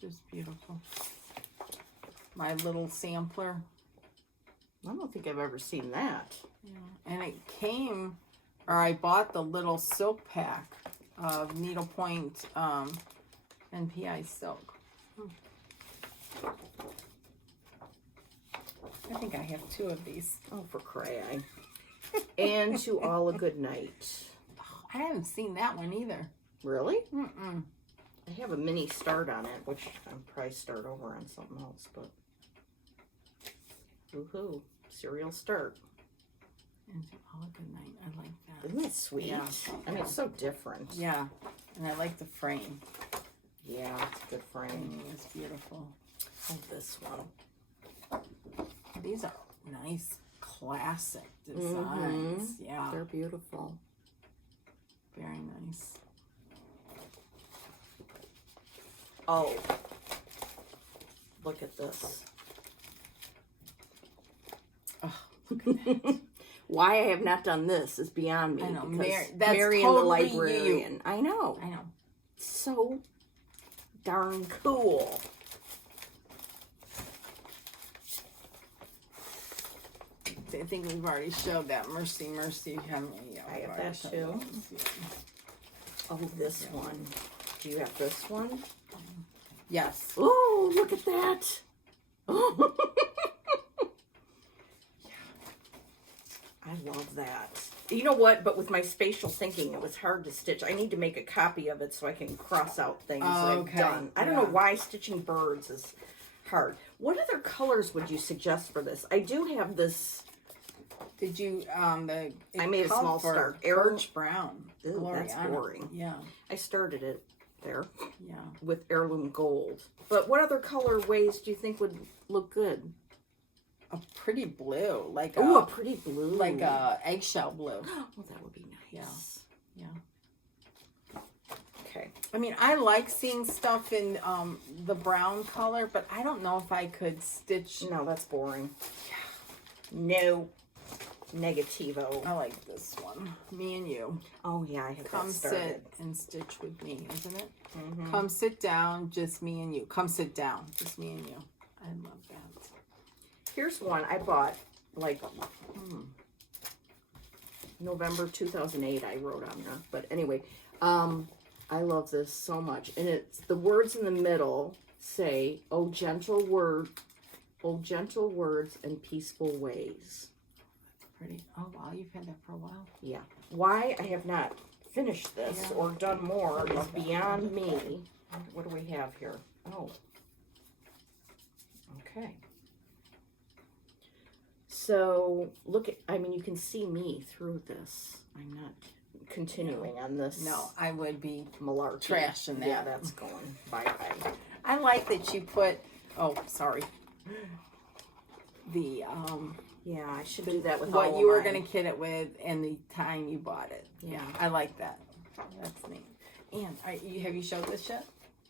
Just beautiful. My little sampler. I don't think I've ever seen that. Yeah. And it came, or I bought the little silk pack of needlepoint NPI silk. I think I have 2 of these. Oh, for cray. And To All a Good Night. I haven't seen that one either. Really? Mm-mm. I have a mini start on it, which I'll probably start over on something else, but woohoo, serial start. And To All a Good Night. I like that. Isn't that sweet? Yeah. I mean, it's so different. Yeah, and I like the frame. Yeah, it's a good frame. Framing is beautiful. Oh, this one. These are nice, classic designs. Yeah, They're beautiful. very nice. Oh, look at this. Oh, look at that. Why I have not done this is beyond me. I know, because that's Marion totally the librarian. you. I know. I know. So darn cool. I think we've already showed that. Mercy, Mercy. Haven't we? Yeah, I we've have already that showed too. those, yeah. Oh, this one. Do you have this one? Yes. Oh, look at that. Oh. I love that. You know what? But with my spatial thinking, it was hard to stitch. I need to make a copy of it so I can cross out things that I've done. I don't know why stitching birds is hard. What other colors would you suggest for this? I do have this. Did you, I made a small start. Birch brown. Ew, that's boring. Yeah. I started it there. Yeah. With heirloom gold. But what other color ways do you think would look good? A pretty blue, like a pretty blue, like a eggshell blue. Oh, that would be nice. Yeah. Okay. I mean, I like seeing stuff in the brown color, but I don't know if I could stitch. No, that's boring. No. Negativo. I like this one. Me and you. Oh yeah, I have Come that started. sit and stitch with me, isn't it? Mm-hmm. Come sit down, just me and you. Come sit down, just me and you. I love that. Here's one I bought like November 2008. I wrote on there, but anyway, I love this so much, and it's the words in the middle say, "Oh gentle words and peaceful ways." Pretty. Oh wow, you've had that for a while. Yeah. Why I have not finished this or done more is beyond me. What do we have here? Oh. Okay. So, look at, I mean, you can see me through this. I'm not continuing on this. No, I would be malarkey. trashing that. Yeah, that's going bye-bye. I like that you put, oh, sorry. The, yeah, I should do that with what all you were of going to kit it with and the time you bought it. Yeah. I like that. That's neat. And have you showed this yet?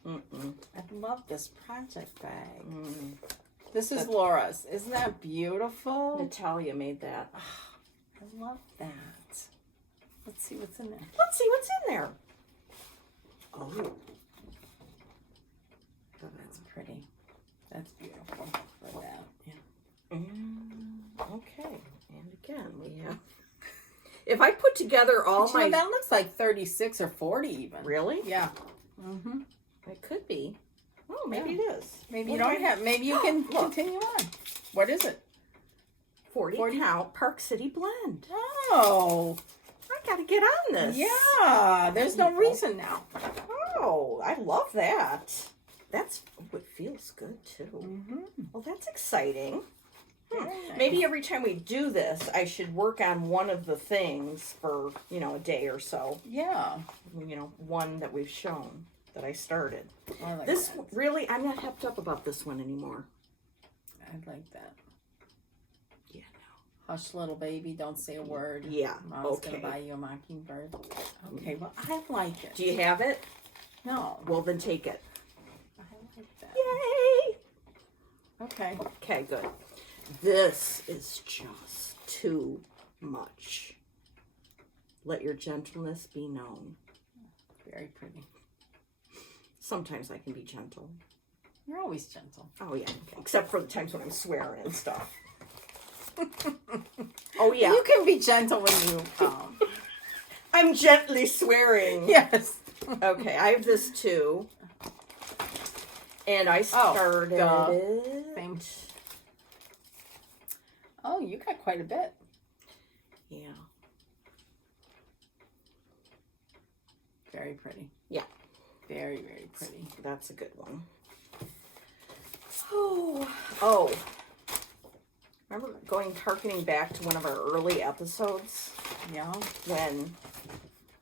Mm-mm. I love this project bag. Mm. This is Laura's. Isn't that beautiful? Natalia made that. I love that. Let's see what's in there. Let's see what's in there. Oh. That's pretty. That's beautiful. For that. Yeah. Okay. And again, we have... If I put together all my... that looks like 36 or 40 even. Really? Yeah. Mm-hmm. It could be. Oh, maybe it is. Maybe you don't have... Maybe you can continue on. What is it? 40 count Park City blend. Oh. I gotta get on this. Yeah. There's no reason now. Oh, I love that. That's... Oh, it feels good, too. Mm-hmm. Well, that's exciting. Nice. Maybe every time we do this, I should work on one of the things for, a day or so. Yeah. One that we've shown that I started. I like this that. really, I'm not hepped up about this one anymore. I like that. Yeah. Hush, little baby, don't say a word. Yeah. Mom's okay. gonna buy you a mockingbird. Okay, well, I like it. Do you have it? No. Well, then take it. I like that. Yay! Okay. Okay, good. This is just too much. Let your gentleness be known. Very pretty. Sometimes I can be gentle. You're always gentle. Oh, yeah. Okay. Except for the times when I'm swearing and stuff. Oh, yeah. You can be gentle when you... I'm gently swearing. Yes. Okay, I have this too. And I started it. Same. Oh, you got quite a bit. Yeah. Very pretty. Yeah. Very, very pretty. That's a good one. Oh. Remember harkening back to one of our early episodes? Yeah. When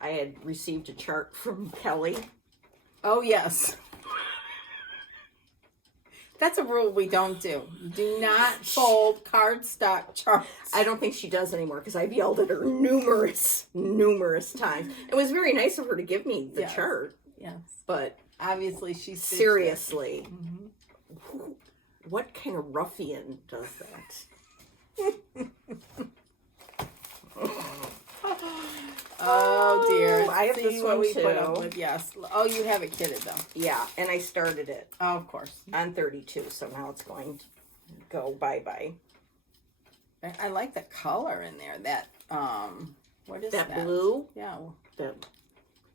I had received a chart from Kelly. Oh, yes. That's a rule we don't do. You do not fold cardstock charts. I don't think she does anymore because I've yelled at her numerous times. It was very nice of her to give me the chart. Yes. But obviously she's seriously, what kind of ruffian does that? Oh dear. I have this one we too. Put up with. Yes. Oh, you have it kitted though. Yeah, and I started it. Oh, of course. On 32, so now it's going to go bye-bye. I like the color in there. That, what is that? That blue? Yeah.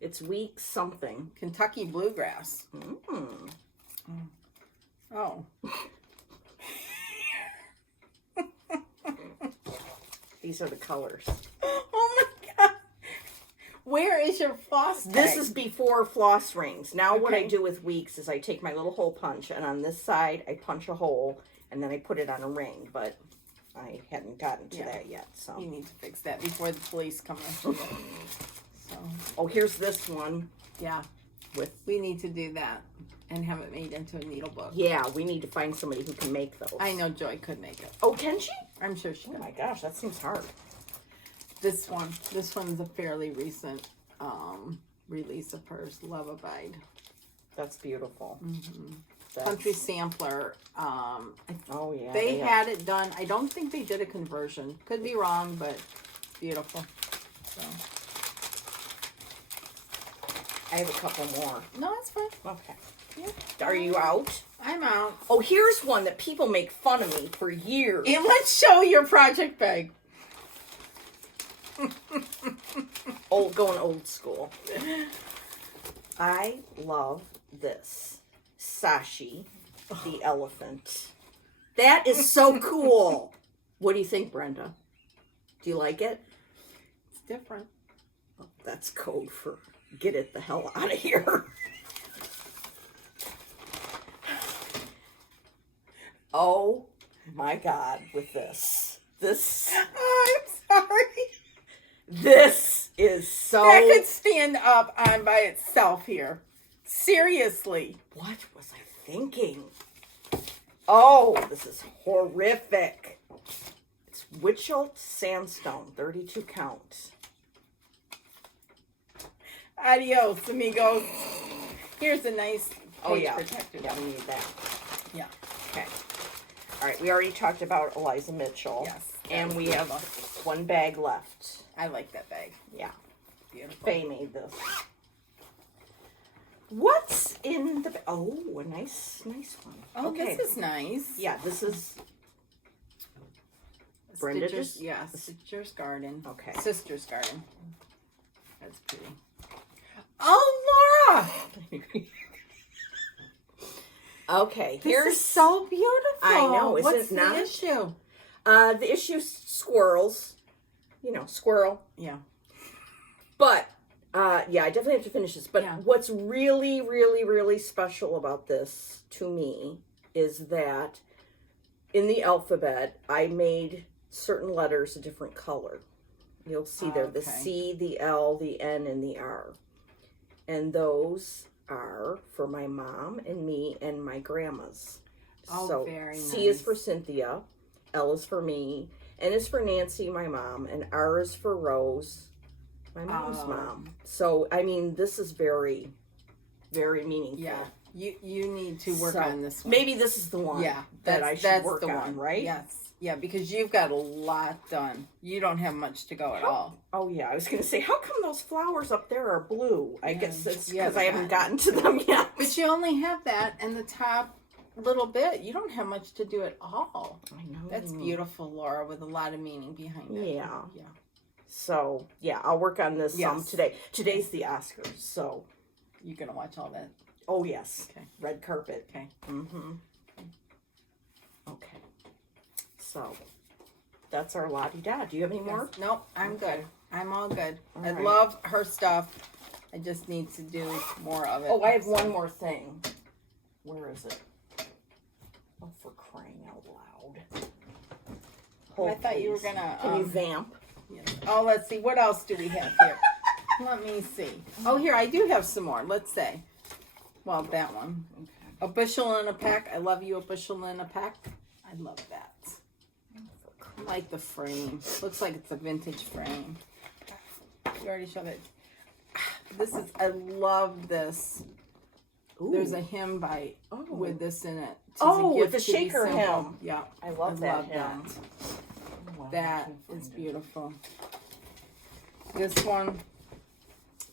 It's weak something. Kentucky bluegrass. Mm. Oh. These are the colors. Oh my God. Where is your floss tag? This is before floss rings. Now what I Okay. do with weeks is I take my little hole punch, and on this side I punch a hole, and then I put it on a ring, but I hadn't gotten to that yet. So You need to fix that before the police come after you. So, oh, here's this one. yeah. We need to do that and have it made into a needle book. Yeah, we need to find somebody who can make those. I know Joy could make it. Oh, can she? I'm sure she Oh could. my gosh, that seems hard. This one's a fairly recent release of hers, Love Abide. That's beautiful. Country Sampler. Oh yeah. They had it done. I don't think they did a conversion. Could be wrong, but beautiful. So. I have a couple more. No, it's fine. Okay. Yeah. Are you out? I'm out. Oh, here's one that people make fun of me for years. And let's show your project bag. Going old school. I love this. Sashi, the elephant. That is so cool. What do you think, Brenda? Do you like it? It's different. Oh, that's code for get it the hell out of here. Oh my God, with this. Oh, I'm sorry. This is so... That could stand up on by itself here. Seriously. What was I thinking? Oh, this is horrific. It's Witchelt Sandstone, 32 count. Adios, amigos. Here's a nice page yeah. protector. Yeah, we need that. Yeah. Okay. All right, we already talked about Eliza Mitchell. Yes. And we have one bag left. I like that bag. Yeah. Beautiful. Faye made this. What's in the... Oh, a nice one. Oh, okay. this is nice. Yeah, this is... Brenda just... Yeah, Sister's Garden. Okay. Sister's Garden. That's pretty. Oh, Laura! Okay, This is so beautiful. I know, isn't What's it not? the issue? The issue's squirrels. You know, squirrel. Yeah. But, yeah, I definitely have to finish this. But Yeah. what's really, really, really special about this, to me, is that in the alphabet, I made certain letters a different color. You'll see there the Okay. C, the L, the N, and the R. And those are for my mom and me and my grandma's. Oh, so very C is nice. for Cynthia, L is for me, N is for Nancy, my mom, and R is for Rose, my mom's Oh. mom. So, I mean, this is very, very meaningful. Yeah. You need to work So, on this one. Maybe this is the one that I should work on, right? Yes. Yeah, because you've got a lot done. You don't have much to go at all. Oh, yeah. I was going to say, how come those flowers up there are blue? I guess it's Yeah, because I haven't gotten to them yet. But you only have that and the top little bit. You don't have much to do at all. I know. That's beautiful, Laura, with a lot of meaning behind it. Yeah. Yeah. So, yeah, I'll work on this some Yes. today. Today's the Oscars, so. You're going to watch all that? Oh, yes. Okay. Red carpet. Okay. Mm-hmm. Okay. So, that's our la-dee-da. Do you have any more? Yes. Nope, I'm good. I'm all good. All I right. love her stuff. I just need to do more of it. Oh, I have one more thing. Where is it? Oh, for crying out loud. Hold, I thought you were please. gonna, Can you vamp? Yes. Oh, let's see. What else do we have here? Let me see. Oh, here, I do have some more. Let's say. Well, that one. Okay. A bushel in a peck. I love you, a bushel in a peck. I love that. I like the frame. Looks like it's a vintage frame. You already showed it. This is, I love this. Ooh. There's a hymn by Oh. with this in it. Oh, with Gift the to be shaker simple. hymn. Yeah. I love that hymn. that. Oh, wow, I That can't is find it. beautiful. This one,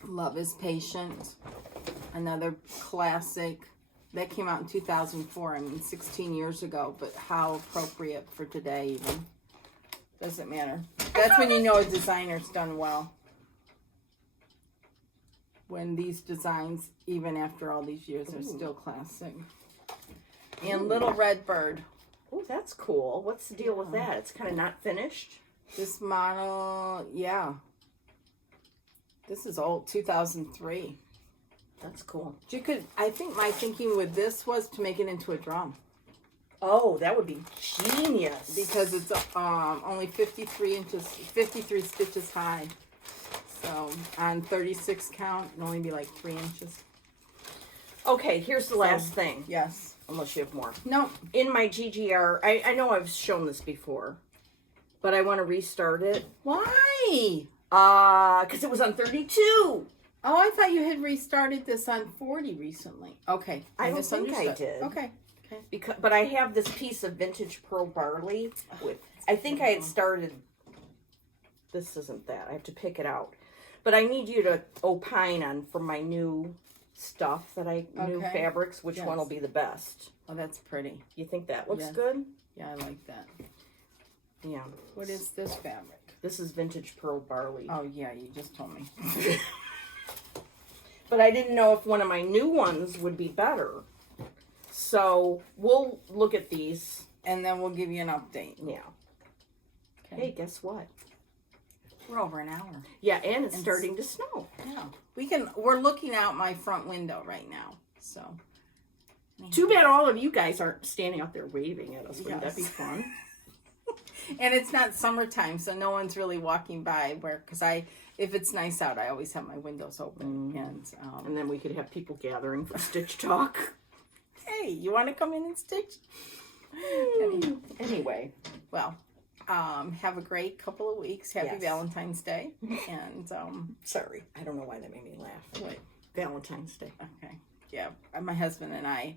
Love is Patient. Another classic. That came out in 2004. I mean, 16 years ago. But how appropriate for today even. Doesn't matter. That's when you know a designer's done well. When these designs, even after all these years, are still classic. And Little Red Bird. Oh, that's cool. What's the deal with that? It's kind of not finished. This model, yeah. This is old, 2003. That's cool. You could, I think my thinking with this was to make it into a drum. Oh, that would be genius. Because it's only 53 stitches high. So on 36 count, it'd only be like 3 inches. Okay, here's the last thing. Yes. Unless you have more. No. In my GGR, I know I've shown this before, but I want to restart it. Why? Because it was on 32. Oh, I thought you had restarted this on 40 recently. Okay. I don't think I did. Okay. But I have this piece of vintage pearl barley. I think I had started. This isn't that. I have to pick it out. But I need you to opine on for my new stuff new fabrics. Which one will be the best? Oh, that's pretty. You think that looks Yes. good? Yeah, I like that. Yeah. What is this fabric? This is vintage pearl barley. Oh, yeah, you just told me. But I didn't know if one of my new ones would be better. So we'll look at these. And then we'll give you an update. Yeah. Okay. Hey, guess what? We're over an hour. Yeah, and it's starting to snow. Yeah. We're looking out my front window right now. So. Too bad all of you guys aren't standing out there waving at us. Wouldn't that be Yes. fun? And it's not summertime, so no one's really walking by because if it's nice out, I always have my windows open. And then we could have people gathering for Stitch Talk. Hey, you want to come in and stitch? Anyway. Well, have a great couple of weeks. Happy Yes. Valentine's Day. And, sorry, I don't know why that made me laugh. what? Valentine's Day. Okay. Yeah, my husband and I,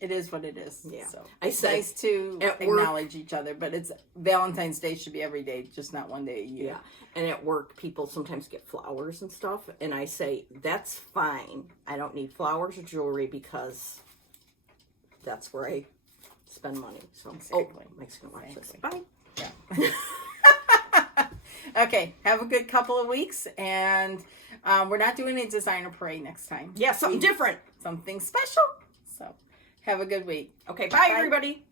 it is what it is. Yeah. So I it's said nice to acknowledge each other, but Valentine's Day should be every day, just not one day a year. Yeah. And at work, people sometimes get flowers and stuff. And I say, that's fine. I don't need flowers or jewelry because that's where I spend money. So, Exactly. Mike's going to watch this. Exactly. Bye. Yeah. Okay. Have a good couple of weeks. And we're not doing a designer parade next time. Yeah, something different. Something special. So have a good week. Okay. Bye, everybody.